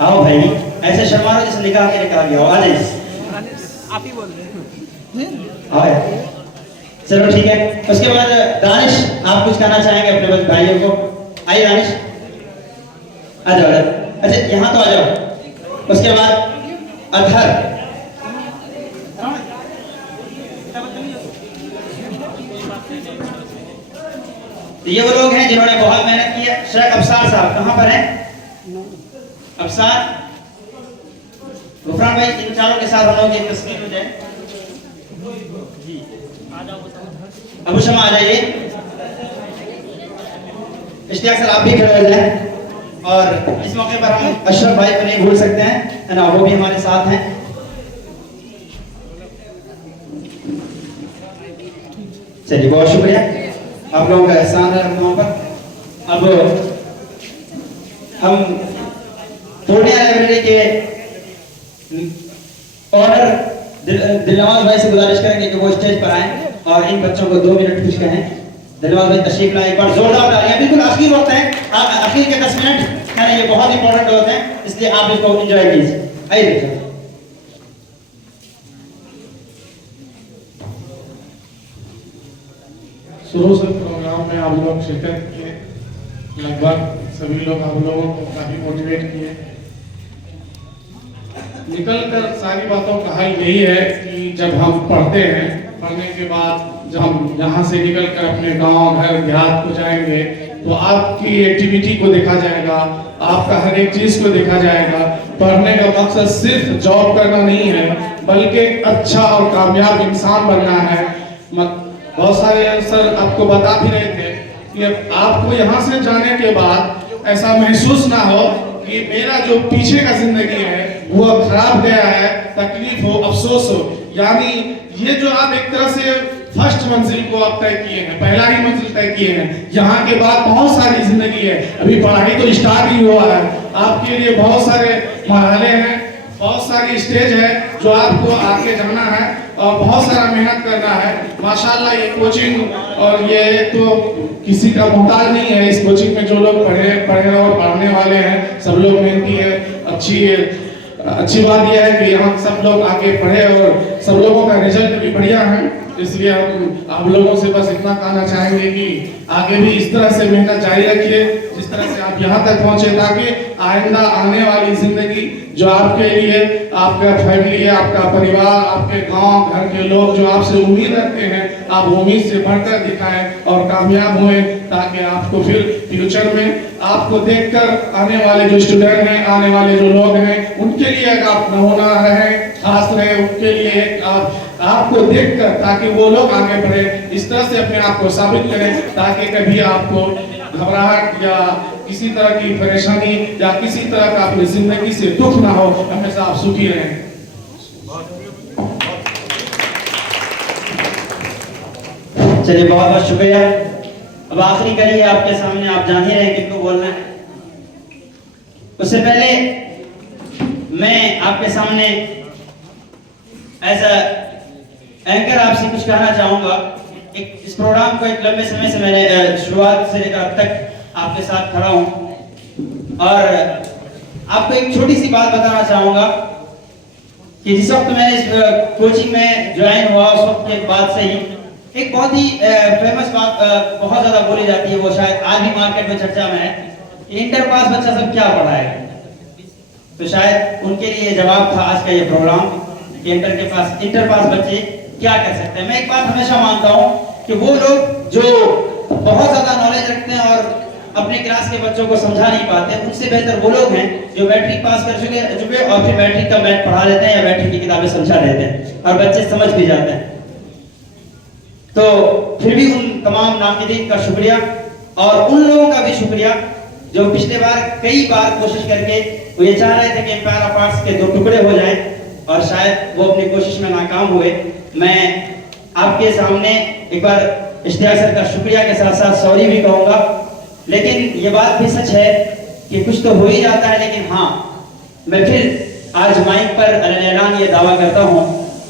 आओ भाई, ऐसे शर्मा जैसे निकाह के निकाल गया, आ जाइए, आप ही बोल रहे हैं। आओ, चलो ठीक है। उसके बाद दानिश, आप कुछ कहना चाहेंगे अपने भाइयों को? आइए दानिश, आ जाओ। अच्छा यहाँ तो आ जाओ। उसके बाद अतहर, तो ये वो लोग हैं जिन्होंने बहुत मेहनत की है। शेख अफसार साहब कहाँ पर हैं? अफसार, गुफरान भाई, इन चारों के साथ हम लोग एक तस्वीर हो जाए। अबू शमा आ जाइए। इश्तियाक सर आप भी खड़े हो जाएं, और इस मौके पर हम अशरफ भाई को नहीं भूल सकते हैं, है ना, वो भी हमारे साथ हैं। चलिए बहुत शुक्रिया, आप लोगों का एहसान है हम लोगों पर। अब हम पूर्णिया लाइब्रेरी के ऑनर दिलनवाज भाई से गुजारिश करेंगे कि वो स्टेज पर आए और इन बच्चों को 2 मिनट कुछ कहें। दिलनवाज भाई तशरीफ लाए, एक बार जोरदार तालियां। बिल्कुल आखिरी वक्त है, आखिर के 10 मिनट है, ये बहुत इंपॉर्टेंट होते हैं, इसलिए आप इसको एंजॉय कीजिए। आइए बेटा। शुरू से प्रोग्राम में आप लोग शिरकत किए, लगभग सभी लोग आप लोगों को काफ़ी मोटिवेट किए। निकल कर सारी बातों का हल यही है कि जब हम पढ़ते हैं, पढ़ने के बाद जब हम यहाँ से निकल कर अपने गांव घर देहात को जाएंगे तो आपकी एक्टिविटी को देखा जाएगा, आपका हर एक चीज़ को देखा जाएगा। पढ़ने का मकसद सिर्फ जॉब करना नहीं है, बल्कि एक अच्छा और कामयाब इंसान बनना है। बहुत सारे सर आपको बता भी रहे थे कि आपको यहाँ से जाने के बाद ऐसा महसूस ना हो कि मेरा जो पीछे का जिंदगी है वो खराब गया है, तकलीफ हो, अफसोस हो। यानी ये जो आप एक तरह से फर्स्ट मंजिल को आप तय किए हैं, पहला ही मंजिल तय किए हैं। यहाँ के बाद बहुत सारी जिंदगी है, अभी पढ़ाई तो स्टार्ट ही हुआ है, आपके लिए बहुत सारे मरहले हैं, बहुत सारी स्टेज है जो आपको आगे जाना है और बहुत सारा मेहनत करना है। माशाल्लाह ये कोचिंग और ये तो किसी का मोहताज नहीं है। इस कोचिंग में जो लोग पढ़े और पढ़ने वाले हैं सब लोग मेहनती है। अच्छी बात यह है कि यहाँ सब लोग आगे पढ़े और सब लोगों का रिजल्ट भी बढ़िया है। इसलिए हम आप लोगों से बस इतना कहना चाहेंगे कि आगे भी इस तरह से मेहनत जारी रखिए जिस तरह से आप यहाँ तक पहुँचे, ताकि आइंदा आने वाली जिंदगी जो आपके लिए, आपका फैमिली है, आपका परिवार, आपके गांव घर के लोग जो आपसे उम्मीद रखते हैं, आप उम्मीद से बढ़कर दिखाएं और कामयाब हुए, ताकि आपको फिर फ्यूचर में आपको देखकर आने वाले जो स्टूडेंट हैं, आने वाले जो लोग हैं, उनके लिए एक आप नमूना रहे, खास रहे, उनके लिए आपको देखकर ताकि वो लोग आगे बढ़े। इस तरह से अपने आप को साबित करें ताकि कभी आपको घबराहट या किसी तरह की परेशानी या किसी तरह का अपनी जिंदगी से दुख ना हो, हमेशा आप सुखी रहें। चलिए बहुत बहुत शुक्रिया। अब आखिरी कड़ी है आपके सामने, आप जान ही रहे किनको बोलना है। उससे पहले मैं आपके सामने एज अ एंकर आपसे कुछ कहना चाहूंगा। इस प्रोग्राम को एक लंबे समय से मैंने शुरुआत से लेकर अब तक आपके साथ खड़ा हूं और आपको एक छोटी सी बात बताना चाहूंगा कि जिस वक्त मैंने इस कोचिंग में ज्वाइन हुआ उस वक्त के बाद से ही एक बहुत ही फेमस बात बहुत ज्यादा बोली जाती है, वो शायद आज भी मार्केट में चर्चा में है, इंटर पास बच्चा सब क्या पढ़ा है। तो शायद उनके लिए जवाब था आज का ये प्रोग्राम कि इंटर पास बच्चे क्या कर सकते हैं। मैं एक बात हमेशा मानता हूँ कि वो लोग जो बहुत ज्यादा नॉलेज रखते हैं और अपने क्लास के बच्चों को समझा नहीं पाते, उनसे बेहतर वो लोग हैं जो मैट्रिक पास कर चुके और फिर मैट्रिक का मैथ पढ़ा लेते हैं या मैट्रिक की किताबें समझा देते हैं और बच्चे समझ भी जाते हैं। तो फिर भी उन तमाम नाक़िदीन का शुक्रिया और उन लोगों का भी शुक्रिया जो पिछले बार कई बार कोशिश करके वो ये चाह रहे थे कि एम्पायर ऑफ आर्ट्स के 2 टुकड़े हो जाएं और शायद वो अपनी कोशिश में नाकाम हुए। मैं आपके सामने एक बार इश्तियाक सर का शुक्रिया के साथ साथ सॉरी भी कहूँगा, लेकिन ये बात भी सच है कि कुछ तो हो ही जाता है। लेकिन हाँ, मैं फिर आज माइक पर ऐलान ये दावा करता हूँ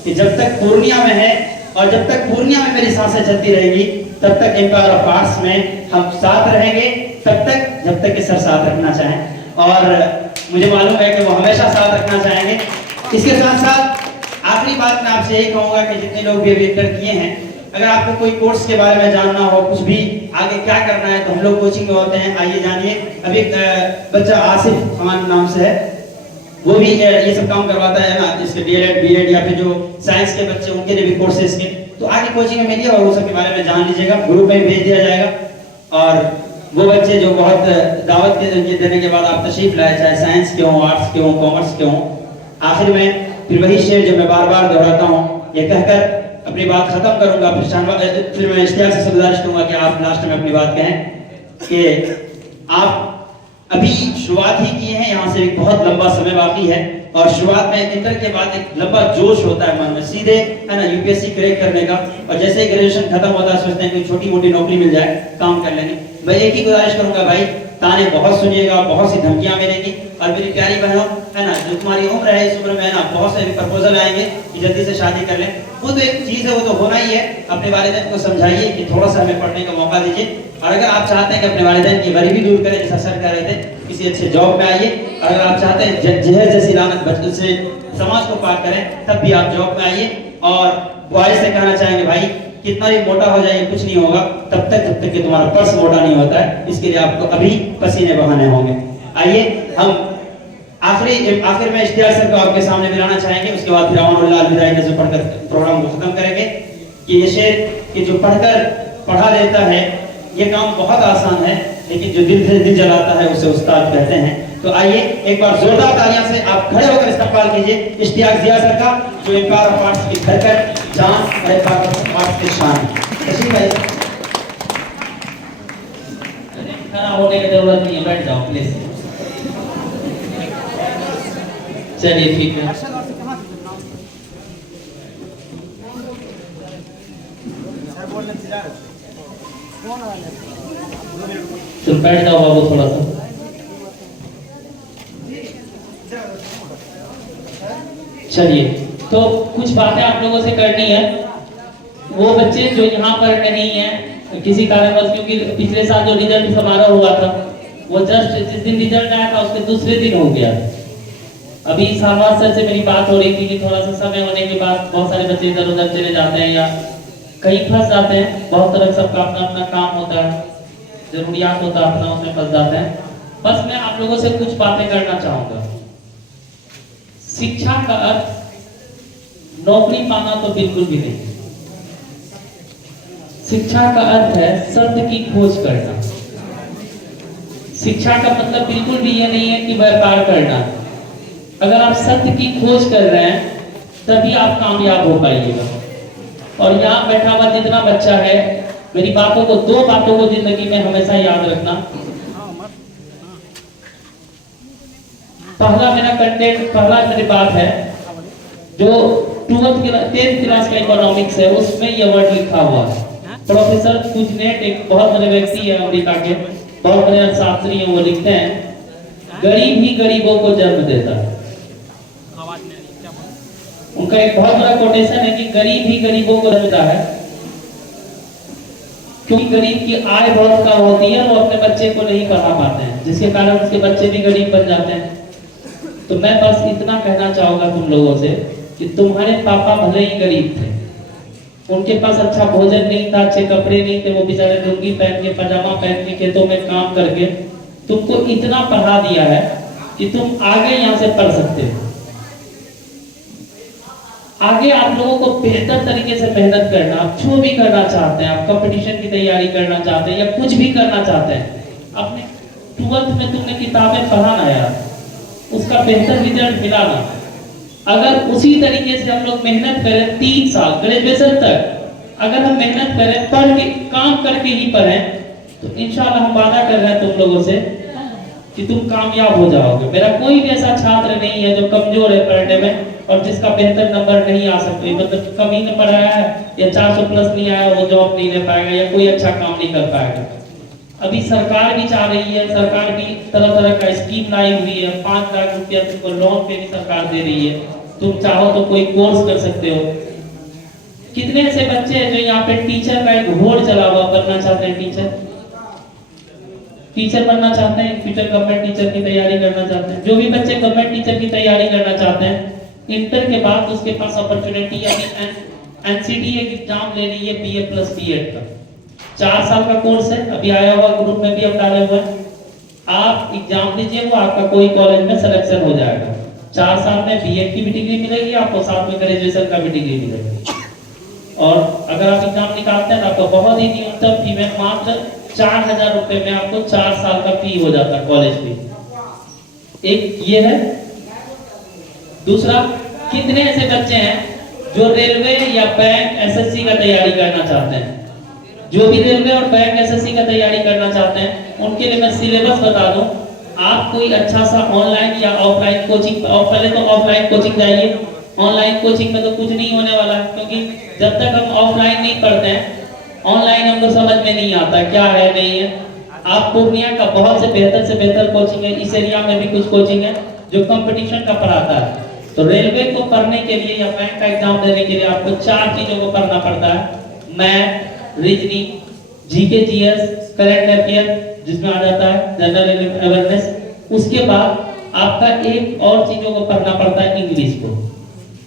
कि जब तक पूर्णिया में है और जब तक पूर्णिया में मेरी सांसें चलती रहेगी तब तक एम्पायर ऑफ आर्ट्स में हम साथ रहेंगे, तब तक जब तक कि सर साथ रखना चाहें और मुझे मालूम है कि वो हमेशा साथ रखना चाहेंगे। इसके साथ साथ आखिरी बात मैं आपसे यही कहूँगा कि जितने लोग भी इंटर किए हैं, अगर आपको कोई कोर्स के बारे में जानना हो, कुछ भी आगे क्या करना है, तो हम लोग कोचिंग में होते हैं, आइए जानिए। अभी बच्चा आसिफ खान नाम से है, वो भी ये सब काम करवाता है ना, इसके डीएलएड बीएड या फिर जो साइंस के बच्चे उनके लिए भी कोर्सेज के, तो आगे कोचिंग में मिलिए और उन सब के बारे में जान लीजिएगा, ग्रुप में भेज दिया जाएगा। और वो बच्चे जो बहुत दावत देने के बाद आप तशरीफ लाए, चाहे साइंस के हों, आर्ट्स के हों, कॉमर्स के हों, आखिर में फिर वही शेर जो मैं बार बार दोहराता हूँ, ये कहकर अपनी बात खत्म करूंगा। फिर मैं इश्तियाक से गुजारिश करूंगा कि आप लास्ट में अपनी बात कहें कि आप अभी शुरुआत ही की है, यहाँ से बहुत लंबा समय बाकी है और शुरुआत में इंटर के बाद एक लंबा जोश होता है मन में, सीधे है ना यूपीएससी क्रैक करने का, और जैसे ही ग्रेजुएशन खत्म होता है सोचते हैं कोई छोटी मोटी नौकरी मिल जाए, काम कर लेंगे। मैं एक ही गुजारिश करूंगा भाई, ताने बहुत सुनिएगा, बहुत सी धमकियां मिलेंगी, और मेरी प्यारी बहनों है ना, जो तुम्हारी उम्र है इस उम्र में है ना, बहुत से प्रपोजल आएंगे कि जल्दी से शादी कर लें। वो तो एक चीज है, वो तो होना ही है। अपने वालिदैन को समझाइए कि थोड़ा सा हमें पढ़ने का मौका दीजिए, और अगर आप चाहते हैं कि अपने वालिदैन की गरीबी दूर करें, जैसा सर कह रहे थे, किसी अच्छे जॉब में आइए। अगर आप चाहते हैं जहर जैसी लानत बचपन से समाज को पार करें, तब भी आप जॉब में आइए। और बॉयज से कहना चाहेंगे भाई, कितना भी मोटा हो जाए कुछ नहीं होगा तब तक कि तुम्हारा पर्स मोटा नहीं होता है, इसके लिए आपको अभी पसीने बहाने होंगे। आइए हम आखिर में इश्तियाक सर को आपके सामने मिलाना चाहेंगे, उसके बाद फिर अमानुल्लाह अलविदाई नज़र पढ़कर प्रोग्राम को खत्म करेंगे। कि ये शेर कि जो पढ़कर पढ़ा देता है, ये काम बहुत आसान है, लेकिन जो दिल से दिल जलाता है उसे उस्ताद कहते हैं। तो आइए एक बार जोरदार तालियां से आप खड़े होकर इस्तकबाल कीजिए इश्तियाक जिया सर का, जो एम्पायर ऑफ आर्ट्स की धड़कन, जान और एम्पायर ऑफ आर्ट्स की शान। तशरीफ लाइए। खड़ा होने की जरूरत नहीं है, बैठ जाओ प्लीज। चलिए ठीक है, तो बैठ जाओ बाबू थोड़ा सा। चलिए, तो कुछ बातें आप लोगों से करनी है। वो बच्चे जो यहाँ पर नहीं है किसी कारणवश, क्योंकि पिछले साल जो रिजल्ट समारोह हुआ था वो जस्ट जिस दिन रिजल्ट आया था उसके दूसरे दिन हो गया। अभी साहबाज सर से मेरी बात हो रही थी कि थोड़ा सा समय होने के बाद बहुत सारे बच्चे इधर उधर चले जाते हैं या कहीं फंस जाते हैं। बहुत तरह सबका अपना अपना काम होता है, जरूरियात होता है अपना, उसमें फंस जाते हैं। बस मैं आप लोगों से कुछ बातें करना चाहूंगा। शिक्षा का अर्थ नौकरी पाना तो बिल्कुल भी नहीं। शिक्षा का अर्थ है सत्य की खोज करना। शिक्षा का मतलब बिल्कुल भी ये नहीं है कि व्यापार करना। अगर आप सत्य की खोज कर रहे हैं तभी आप कामयाब हो पाइएगा। और यहाँ बैठा हुआ जितना बच्चा है, मेरी बातों को, दो बातों को जिंदगी में हमेशा याद रखना। पहला मेरा कंटेंट, पहला मेरी बात है जो 10th क्लास का इकोनॉमिक्स है, उसमें यह वर्ड लिखा हुआ है। प्रोफेसर कुजनेट एक बहुत बड़े व्यक्ति है अमेरिका के, बहुत बड़े अर्थशास्त्री हैं, वो लिखते हैं गरीब ही गरीबों को जन्म देता है। उनका एक बहुत बड़ा कोटेशन है कि गरीब ही गरीबों को जन्मता है, क्योंकि गरीब की आय बहुत कम होती है, वो अपने बच्चे को नहीं पढ़ा पाते हैं, जिसके कारण उसके बच्चे भी गरीब बन जाते हैं। तो मैं बस इतना कहना चाहूंगा तुम लोगों से कि तुम्हारे पापा भले ही गरीब थे, उनके पास अच्छा भोजन नहीं था, अच्छे कपड़े नहीं थे, वो बेचारे लुंगी पहन के, पजामा पहन के, खेतों में काम करके तुमको इतना पढ़ा दिया है कि तुम आगे यहाँ से पढ़ सकते हो। आगे आप लोगों को बेहतर तरीके से मेहनत करना, आप जो भी करना चाहते हैं, आप कंपटीशन की तैयारी करना चाहते हैं या कुछ भी करना चाहते हैं, अपने 12th में तुमने किताबें पढ़ा ना यार, उसका बेहतर रिजल्ट मिला ना। अगर उसी तरीके से हम लोग मेहनत करें 3 साल ग्रेजुएशन तक, अगर हम मेहनत करें, पढ़ के, काम करके ही पढ़ें, तो इंशाल्लाह हम वादा कर रहे हैं तुम लोगों से कि तुम कामयाब हो जाओगे। मेरा कोई भी ऐसा छात्र नहीं है जो कमजोर है पढ़ने में और जिसका बेहतर नंबर नहीं आ सकते, मतलब कभी न पढ़ाया है या 400 प्लस नहीं आया, वो जॉब नहीं ले पाएगा या कोई अच्छा काम नहीं कर पाएगा। अभी सरकार भी चाह रही है, सरकार भी तरह तरह का स्कीम लाई हुई है, 5 लाख रुपया तुमको लोन पे भी सरकार दे रही है, तुम चाहो तो कोई कोर्स कर सकते हो। कितने ऐसे बच्चे हैं जो यहाँ पे टीचर का एक होड़ चला हुआ, बनना चाहते हैं टीचर बनना चाहते हैं, फ्यूचर गवर्नमेंट टीचर की तैयारी करना चाहते हैं। जो भी बच्चे गवर्नमेंट टीचर की तैयारी करना चाहते हैं, इंटर के बाद उसके पास अपॉर्चुनिटी है कि एनसीटीए एग्जाम ले लीजिए बीए प्लस बीएड का, 4 साल का कोर्स है। अभी आया हुआ ग्रुप में भी अब डाले हुए हैं, आप एग्जाम दीजिए, वो आपका कोई कॉलेज में सिलेक्शन हो जाएगा। 4 साल में बीएड की भी डिग्री मिलेगी आपको, साथ में ग्रेजुएशन का भी डिग्री मिलेगी। और अगर आप एग्जाम निकालते हैं तो आपको बहुत ही न्यूनतम फी में, मात्र 4000 रुपए में आपको 4 साल का फी हो जाता है कॉलेज फी। एक ये है। दूसरा, कितने ऐसे बच्चे हैं जो रेलवे या बैंक एसएससी का तैयारी करना चाहते हैं? जो भी रेलवे और बैंक एसएससी का तैयारी करना चाहते हैं, उनके लिए मैं सिलेबस बता दूं। आप कोई अच्छा सा ऑनलाइन या ऑफलाइन कोचिंग, पहले तो ऑफलाइन कोचिंग जाइए। ऑनलाइन कोचिंग में तो कुछ नहीं होने वाला, क्योंकि जब तक हम ऑफलाइन नहीं पढ़ते हैं ऑनलाइन हमको समझ में नहीं आता क्या है नहीं है। आप पूर्णिया का बहुत से बेहतर कोचिंग है, इस एरिया में भी कुछ कोचिंग है जो कंपटीशन का पढ़ाता है। तो रेलवे को पढ़ने के लिए या बैंक का एग्जाम देने के लिए आपको 4 चीजों को पढ़ना पड़ता है, math, reasoning, GK GS, current affair जिसमें आ जाता है जनरल अवेयरनेस। उसके बाद आपका एक और चीजों को पढ़ना पड़ता है, इंग्लिश को।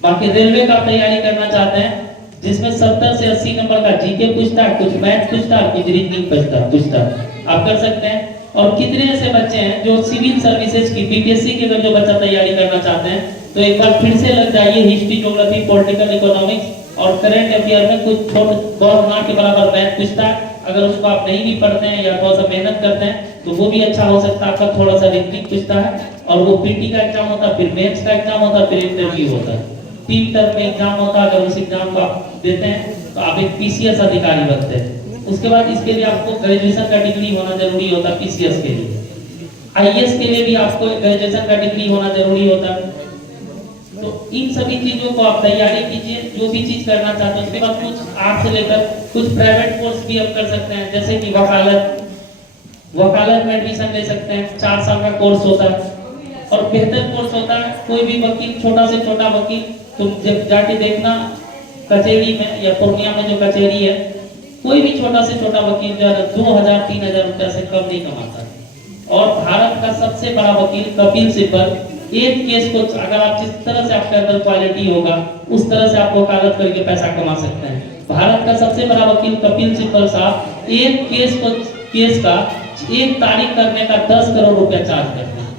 बाकी रेलवे का तैयारी करना चाहते हैं जिसमें 70 से 80 नंबर का जीके पूछता है, कुछ मैथ पूछता है, कुछ रीजनिंग पूछता है, आप कर सकते हैं। और कितने ऐसे बच्चे हैं जो सिविल सर्विसेज की बीपीएससी की अगर जो बच्चा तैयारी करना चाहते हैं तो एक बार फिर से लग जाइए हिस्ट्री, ज्योग्राफी, पॉलिटिकल इकोनॉमिक्स और करंट अफेयर में कुछ बहुत ना के बराबर मैथ पूछता है। अगर उसको आप नहीं भी पढ़ते हैं या थोड़ा सा मेहनत करते हैं तो वो भी अच्छा हो सकता है। आपका थोड़ा सा रीजनिंग पूछता है और वो पीटी का एग्जाम होता है, फिर मेंस का एग्जाम होता है, फिर इंटरव्यू होता है। 3 टर्म में एग्जाम होता है। अगर उस एग्जाम को आप देते हैं तो आप एक पीसीएस अधिकारी बनते हैं। उसके बाद इसके लिए आपको ग्रेजुएशन का डिग्री होना जरूरी होता है पीसीएस के लिए। आईएएस के लिए भी आपको ग्रेजुएशन का डिग्री होना जरूरी होता है। तो इन सभी चीजों को आप तैयारी कीजिए, जो भी चीज करना चाहते हैं। उसके बाद कुछ आर्ट से लेकर कुछ प्राइवेट कोर्स भी आप कर सकते हैं, जैसे कि वकालत में एडमिशन ले सकते हैं। 4 साल का कोर्स होता है और बेहतर कोर्स होता है। कोई भी वकील, छोटा से छोटा वकील, तुम जब जाके देखना कचहरी में या पूर्णिया में जो कचहरी है, कोई भी छोटा से छोटा वकील जो है 2000-3000 रुपया से कम नहीं कमाता। और भारत का सबसे बड़ा वकील कपिल सिब्बल, एक केस को अगर आप जिस तरह से आपके अंदर क्वालिटी होगा उस तरह से आप वकालत करके पैसा कमा सकते हैं। भारत का सबसे बड़ा वकील कपिल सिब्बल साहब एक केस का 1 तारीख करने का 10 करोड़ रुपया चार्ज करते हैं।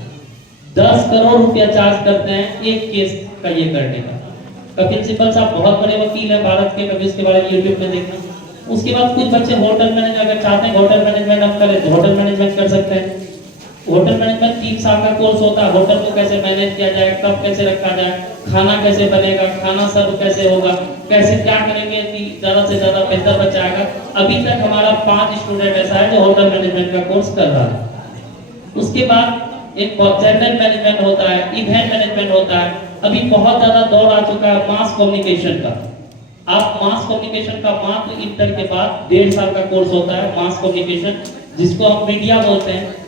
10 करोड़ रुपया चार्ज करते हैं एक केस का ये करने का। कपिल सिब्बल साहब बहुत बड़े वकील है भारत के, कभी उसके बारे में यूट्यूब में देखना। उसके बाद कुछ बच्चे होटल मैनेजमेंट अगर चाहते हैं होटल मैनेजमेंट हम करें तो होटल मैनेजमेंट कर सकते हैं। होटल मैनेजमेंट 3 साल का कोर्स होता है। होटल को कैसे मैनेज किया जाए, कब कैसे रखा जाए, खाना कैसे बनेगा, खाना सर्व कैसे होगा, कैसे क्या करेंगे कि ज्यादा से ज्यादा बेहतर बच्चा आएगा। अभी तक हमारा 5 स्टूडेंट ऐसा है जो होटल मैनेजमेंट का कोर्स कर रहा है। उसके बाद एक जनरल मैनेजमेंट होता है, इवेंट मैनेजमेंट होता है। अभी बहुत ज्यादा दौर आ चुका है मास कम्युनिकेशन का। आप मास कम्युनिकेशन का मात्र इंटर के बाद 1.5 साल का कोर्स होता है मास कम्युनिकेशन, जिसको हम मीडिया बोलते हैं।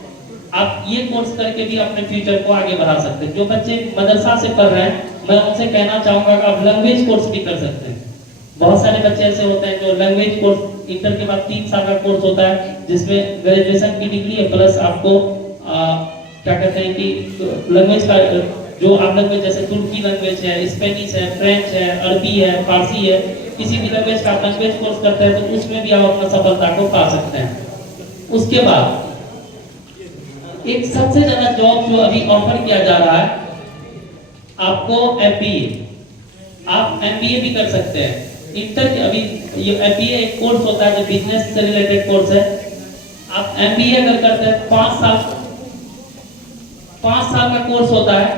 आप ये कोर्स करके भी अपने फ्यूचर को आगे बढ़ा सकते हैं। जो बच्चे मदरसा से पढ़ रहे हैं मैं उनसे कहना चाहूंगा कि आप लैंग्वेज कोर्स भी कर सकते हैं। बहुत सारे बच्चे ऐसे होते हैं जो लैंग्वेज कोर्स इंटर के बाद 3 साल का कोर्स होता है जिसमें ग्रेजुएशन की डिग्री है प्लस आपको क्या कहते हैं कि लैंग्वेज का जो आप लैंग्वेज जैसे तुर्की लैंग्वेज है, स्पेनिश है, फ्रेंच है, अरबी है, फारसी है, किसी भी लैंग्वेज का आप लैंग्वेज कोर्स करते हैं तो उसमें भी आप अपना सफलता को पा सकते हैं। उसके बाद एक सबसे ज्यादा जॉब जो अभी ऑफर किया जा रहा है आपको एमबीए। आप एमबीए भी कर सकते हैं। इंटर के अभी ये एमबीए एक कोर्स होता है जो बिजनेस से रिलेटेड कोर्स है। आप एमबीए अगर करते हैं 5 साल का कोर्स होता है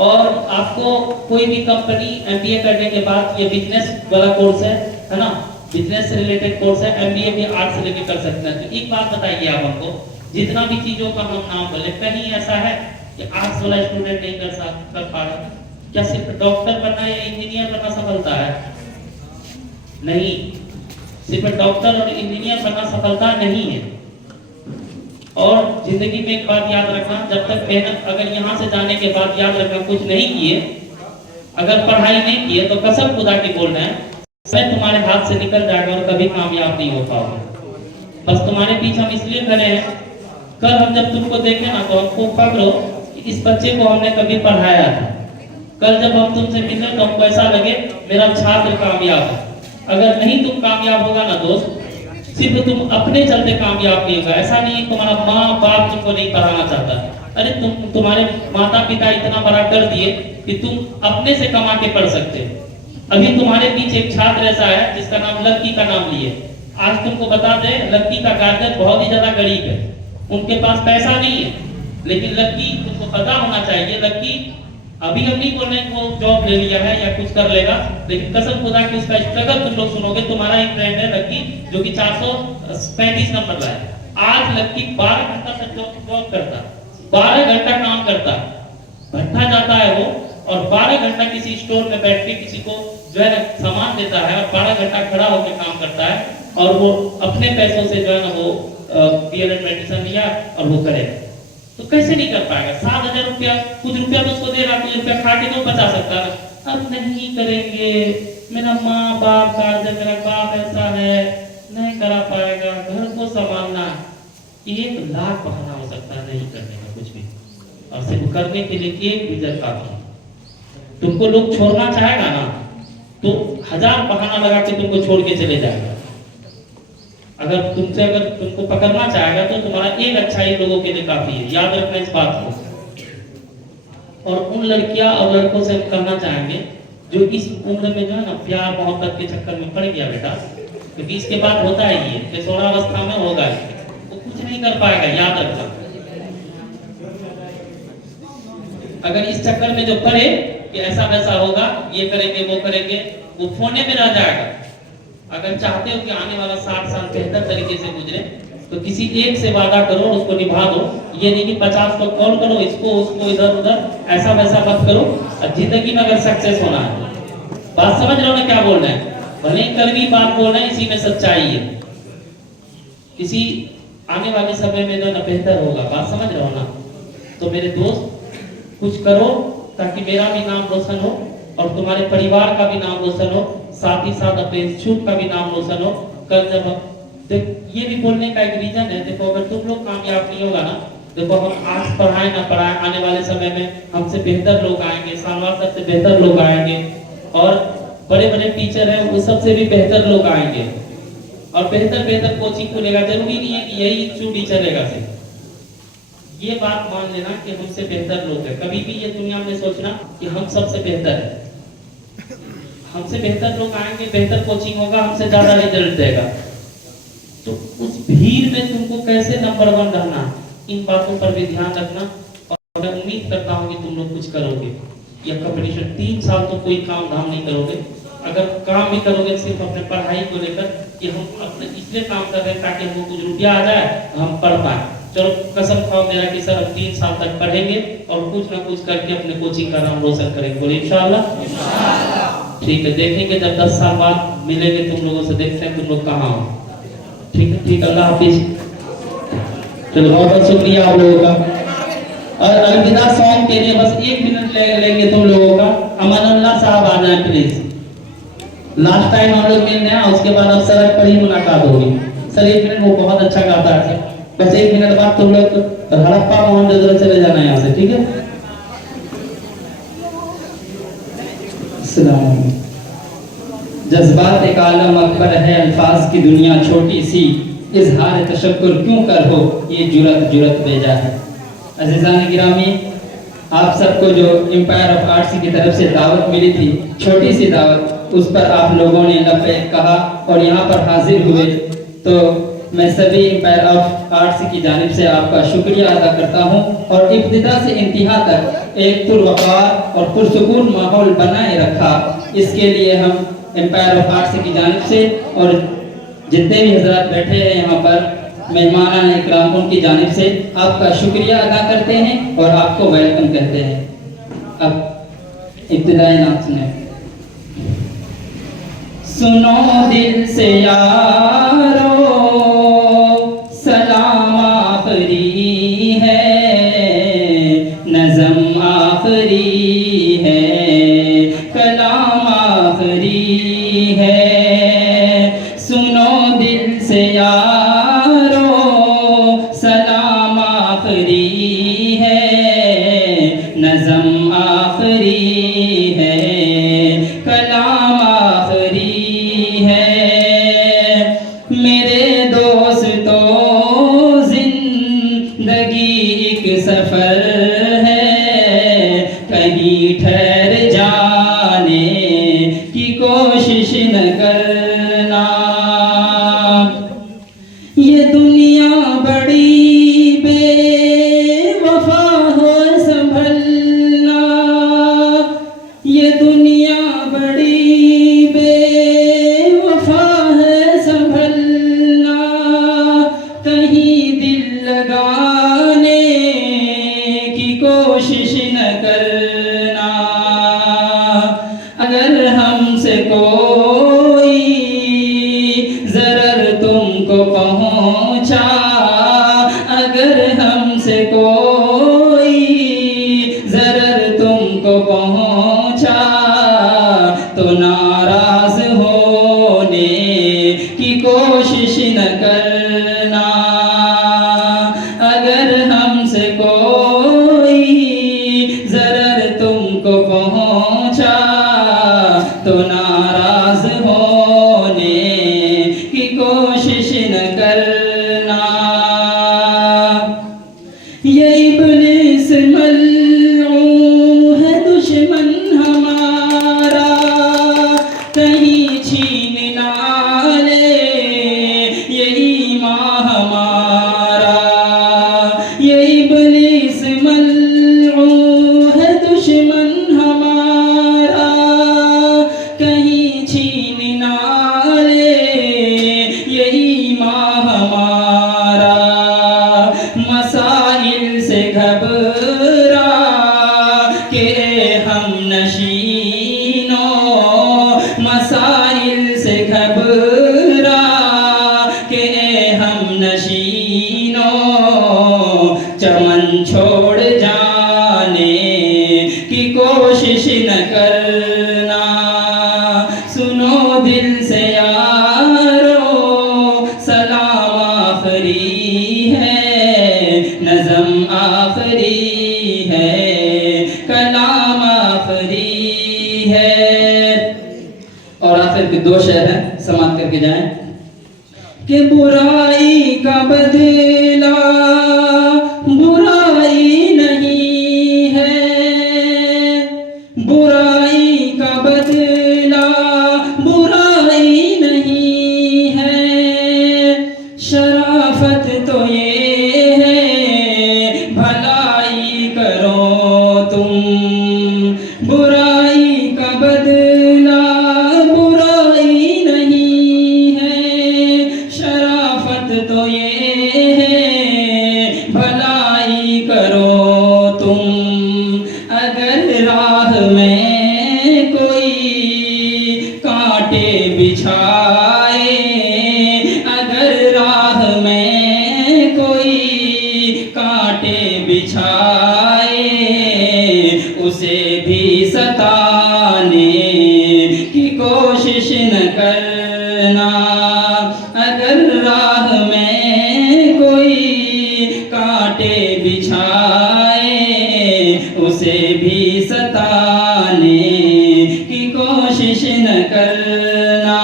और आपको कोई भी कंपनी एमबीए करने के बाद ये बिजनेस वाला कोर्स है ना, बिजनेस से रिलेटेड कोर्स है। एमबीए भी आर्ट से लेके कर सकते हैं। तो एक बात बताइए आप हमको, जितना भी चीजों का हम नाम बोले कहीं ऐसा है कि आर्ट्स वाला स्टूडेंट नहीं कर पा रहा? क्या सिर्फ डॉक्टर बनना या इंजीनियर बनना सफलता है? नहीं, सिर्फ डॉक्टर और इंजीनियर बनना सफलता नहीं है। और जिंदगी में एक बात याद रखना, जब तक मेहनत अगर यहाँ से जाने के बाद याद रखना कुछ नहीं किए, अगर पढ़ाई नहीं किए तो कसम खुदा की बोल रहे हैं समय तुम्हारे हाथ से निकल जाएगा और कभी कामयाब नहीं हो पाओगे। बस तुम्हारे पीछे हम इसलिए खड़े हैं, कल हम जब तुमको देखें ना तो हमको फक्र हो कि इस बच्चे को हमने कभी पढ़ाया था। कल जब हम तुमसे मिले तो हमको ऐसा लगे मेरा छात्र कामयाब है। अगर नहीं तुम कामयाब होगा ना दोस्त, सिर्फ तुम अपने चलते कामयाब नहीं होगा। ऐसा नहीं है तुम्हारा माँ बाप तुमको नहीं पढ़ाना चाहता, अरे तुम्हारे माता पिता इतना बड़ा कर दिए कि तुम अपने से कमा के पढ़ सकते। अभी तुम्हारे बीच एक छात्र ऐसा है जिसका नाम लक्की का नाम लिए। आज तुमको बता दे लक्की का गार्जियन बहुत ही ज्यादा गरीब है, उनके पास पैसा नहीं है, लेकिन लक्की तुमको पता होना चाहिए लक्की अभी हम नहीं बोल रहे वो जॉब ले लिया है या कुछ कर लेगा, लेकिन कसम खुदा कि उसका स्ट्रगल तुम लोग सुनोगे। तुम्हारा एक फ्रेंड है लक्की जो कि 435 नंबर लाया। आज लक्की 12 घंटा तक जॉब करता, 12 घंटा काम करता है, भट्टा जाता है वो, और 12 घंटा किसी स्टोर में बैठ के किसी को जो है ना सामान देता है, और 12 घंटा खड़ा होकर काम करता है, और वो अपने पैसों से जो है ना वो डीएलएड मेडिसिन लिया और वो करेगा। तो कैसे नहीं कर पाएगा? 7,000 रुपया, कुछ रुपया तो उसको देगा, कुछ रुपया खा के तो बचा सकता है। अब नहीं करेंगे, मेरा माँ बाप का, मेरा बाप ऐसा है, नहीं करा पाएगा, घर को संभालना, 1 लाख बहाना हो सकता है नहीं करने का कुछ भी, और सिर्फ करने के लिए एक विजय काफी। तुमको लोग छोड़ना चाहेगा ना तो 1000 बहाना लगा के तुमको छोड़ के चले जाएगा। अगर तुमको पकड़ना चाहेगा तो तुम्हारा एक अच्छा ही लोगों के लिए काफी है, याद रखना इस बात को। और उन लड़कियां और लड़कों से हम कहना चाहेंगे जो इस उम्र में जो है ना प्यार मोहब्बत के चक्कर में पड़ गया बेटा, क्योंकि इसके बाद होता ही है, किशोरा अवस्था में होगा, वो कुछ नहीं कर पाएगा, याद रखना। अगर इस चक्कर में जो पड़े कि ऐसा वैसा होगा, ये करेंगे वो करेंगे, वो फोने में रह जाएगा। अगर चाहते हो कि आने वाला 60 साल बेहतर तरीके से गुजरे तो किसी एक से वादा करो और उसको निभा दो। ये नहीं कि 50 को कॉल करो, इसको उसको इधर उधर ऐसा वैसा मत करो। और जिंदगी में अगर सक्सेस होना है, बात समझ रहे हो ना क्या बोल रहे हैं? भले ही कड़वी बात बोल रहे हैं, इसी में सच्चाई है। किसी आने वाले समय में जो ना बेहतर होगा, बात समझ रहे हो ना? तो मेरे दोस्त कुछ करो ताकि मेरा भी नाम रोशन हो और तुम्हारे परिवार का भी नाम रोशन हो, साथ ही साथ अपने इंस्टीट्यूट का भी नाम रोशन हो। कल जब ये भी बोलने का एक रीजन है, देखो अगर तुम लोग कामयाब नहीं होगा ना, देखो हम आज पढ़ाए ना पढ़ाए, आने वाले समय में हमसे बेहतर लोग आएंगे, सालवार सर से बेहतर लोग आएंगे, और बड़े बड़े टीचर हैं वो सबसे भी बेहतर लोग आएंगे, और बेहतर बेहतर कोचिंग खुलेगा। जरूरी नहीं है कि यही इंस्टीट्यूट ही चलेगा सिर्फ। ये बात मान लेना कि हमसे बेहतर लोग हैं। कभी भी ये दुनिया में सोचना कि हम सबसे बेहतर है। हमसे बेहतर लोग आएंगे, बेहतर कोचिंग होगा, हमसे ज्यादा रिजल्ट देगा। तो उस भीड़ में तुमको कैसे नंबर 1 रहना, इन बातों पर भी ध्यान रखना। और मैं उम्मीद करता हूँ कि तुम लोग कुछ करोगे। यह कंपटीशन 3 साल तो कोई काम धाम नहीं करोगे। अगर काम भी करोगे सिर्फ अपने पढ़ाई को लेकर कि हम अपने इसलिए काम कर रहे हैं ताकि हमको कुछ रुपया आ जाए, हम पढ़ पाए। चलो कसम खाओ मेरा कि सर हम 3 साल तक पढ़ेंगे और कुछ ना कुछ करके अपने कोचिंग का नाम रोशन करेंगे। बोले इंशाल्लाह। ठीक है, देखेंगे जब 10 साल बाद मिलेंगे तुम लोगों से, देखते हैं तुम लोग कहाँ हो। ठीक है, ठीक, अल्लाह हाफिज। चलो बहुत बहुत शुक्रिया आप लोगों का। और अलविदा सॉन्ग के लिए बस 1 मिनट लेंगे तुम लोगों का। अमानुल्लाह साहब आ जाए प्लीज। लास्ट टाइम हम लोग मिलने हैं, उसके बाद अब सड़क पर ही मुलाकात होगी। सर 1 मिनट, वो बहुत अच्छा गाता है। बस 1 मिनट बाद तुम लोग हड़प्पा मोहन चले जाना यहाँ से, ठीक है? जज्बात एक आलम अकबर है, अल्फाज की दुनिया छोटी सी, इजहार तशक्कुर क्यों कर हो, ये जुरत बेजा है। अज़ीज़ान गिरामी, आप सबको जो एम्पायर ऑफ आर्ट्स की तरफ से दावत मिली थी, छोटी सी दावत, उस पर आप लोगों ने लब्बैक कहा और यहाँ पर हाजिर हुए, तो मैं सभी एम्पायर ऑफ आर्ट्स की जानिब से आपका शुक्रिया अदा करता हूँ। और इब्तिदा से इंतहा तक एक पुरवकार और पुरसुकून माहौल बनाए रखा, इसके लिए हम एम्पायर ऑफ आर्ट्स की जानिब से और जितने भी हजरात बैठे हैं यहाँ पर मेहमान इकराम, उनकी जानिब से आपका शुक्रिया अदा करते हैं और आपको वेलकम कहते हैं। अब इब्तिदाई नाम सुने। सुनो दिल से यारो, सलाम आखरी है, नज़म आखरी है, कलाम आखरी है। सुनो दिल से यारो, सलाम आखरी है, नज़म आखरी है, कलाम आखरी है। मेरे दोस्तों जिंदगी एक सफर है, कहीं ठहर जाने की कोशिश न अगर हमसे कोई ज़रर तुमको पहुंचा, अगर हमसे कोई ज़रर तुमको पहुंचा, तो नाराज होने की कोशिश न करना। अगर हमसे कोई ज़रर तुमको पहुंचा, तो नाराज होने की कोशिश न करना। ये इब्लीस मल्ऊन है दुश्मन हमारा, कहीं छीन ना ले ये ईमान हमारा। ये इब्लीस मल्ऊन है दुश्मन हमारा, कहीं छीन ना ले ये ईमान हमारा। मसाइल से घबरा के हम नशीनों, मसाइल से घबरा के हम नशीनों, चमन छोड़ जाने की कोशिश न करना। सुनो दिल से यारो सलाम आखरी है, नज़म आखरी है, कलाम आखरी है। और आखिर के दो शेर हैं, समाप्त करके जाएं। कि बुराई का बदला बुराई नहीं है, बुराई का बदला बुराई नहीं है। शराफत तो ये है भलाई करो तुम, बुराई का बदला बुराई नहीं है। शराफत तो ये है भलाई करो तुम। अगर राह में कोई कांटे बिछाए, अगर राह में कोई कांटे बिछाए, उसे भी सताने की कोशिश न करना। अगर राह में कोई कांटे बिछाए, उसे भी सताने की कोशिश न करना।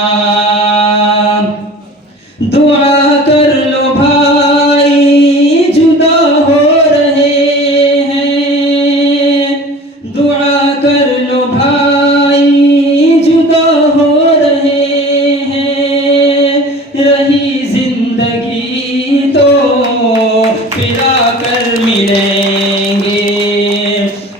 दुआ कर लो भाई जुदा हो रहे हैं, दुआ कर लो भाई जुदा हो रहे हैं। रही जिंदगी तो फिरा कर मिलेंगे,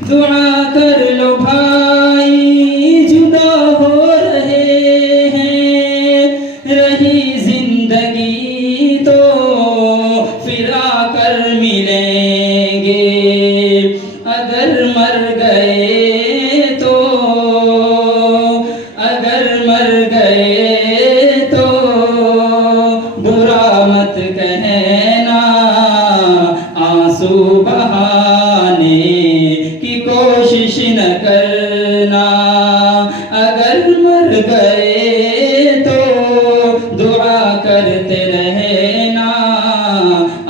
दुआ कर लो भाई जुदा हो रहे हैं। रही जिंदगी तो फिरा कर मिलेंगे। अगर मर गए तो, अगर मर गए तो बुरा मत कहना। आंसू बहाने की कोशिश न करना। अगर मर गए तो दुआ करते रहना।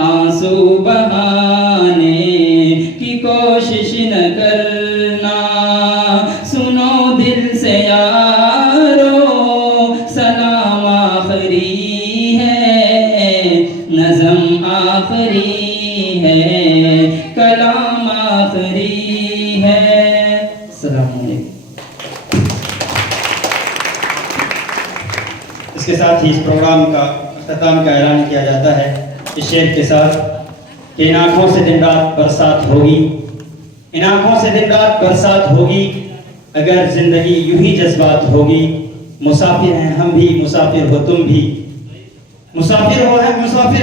आंसू बहाने की कोशिश न करना। सुनो दिल से यारो सलाम आखरी है, नज़म आखरी है, कलाम आखरी है। अस्सलामु अलैकुम। इसके साथ ही इस प्रोग्राम का अख्ताम का ऐलान किया जाता है इस शेर के साथ कि इन आँखों से दिन रात बरसात होगी, इन आँखों से दिन रात बरसात होगी। अगर जिंदगी यूं ही जज्बात होगी। मुसाफिर हैं हम भी, मुसाफिर हो तुम भी, मुसाफिर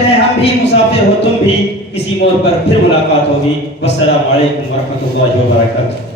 हैं हम भी, मुसाफिर हो तुम भी। किसी मोड़ पर फिर मुलाकात होगी। वस्सलामु अलैकुम वरहमतुल्लाहि वबरकातुहू।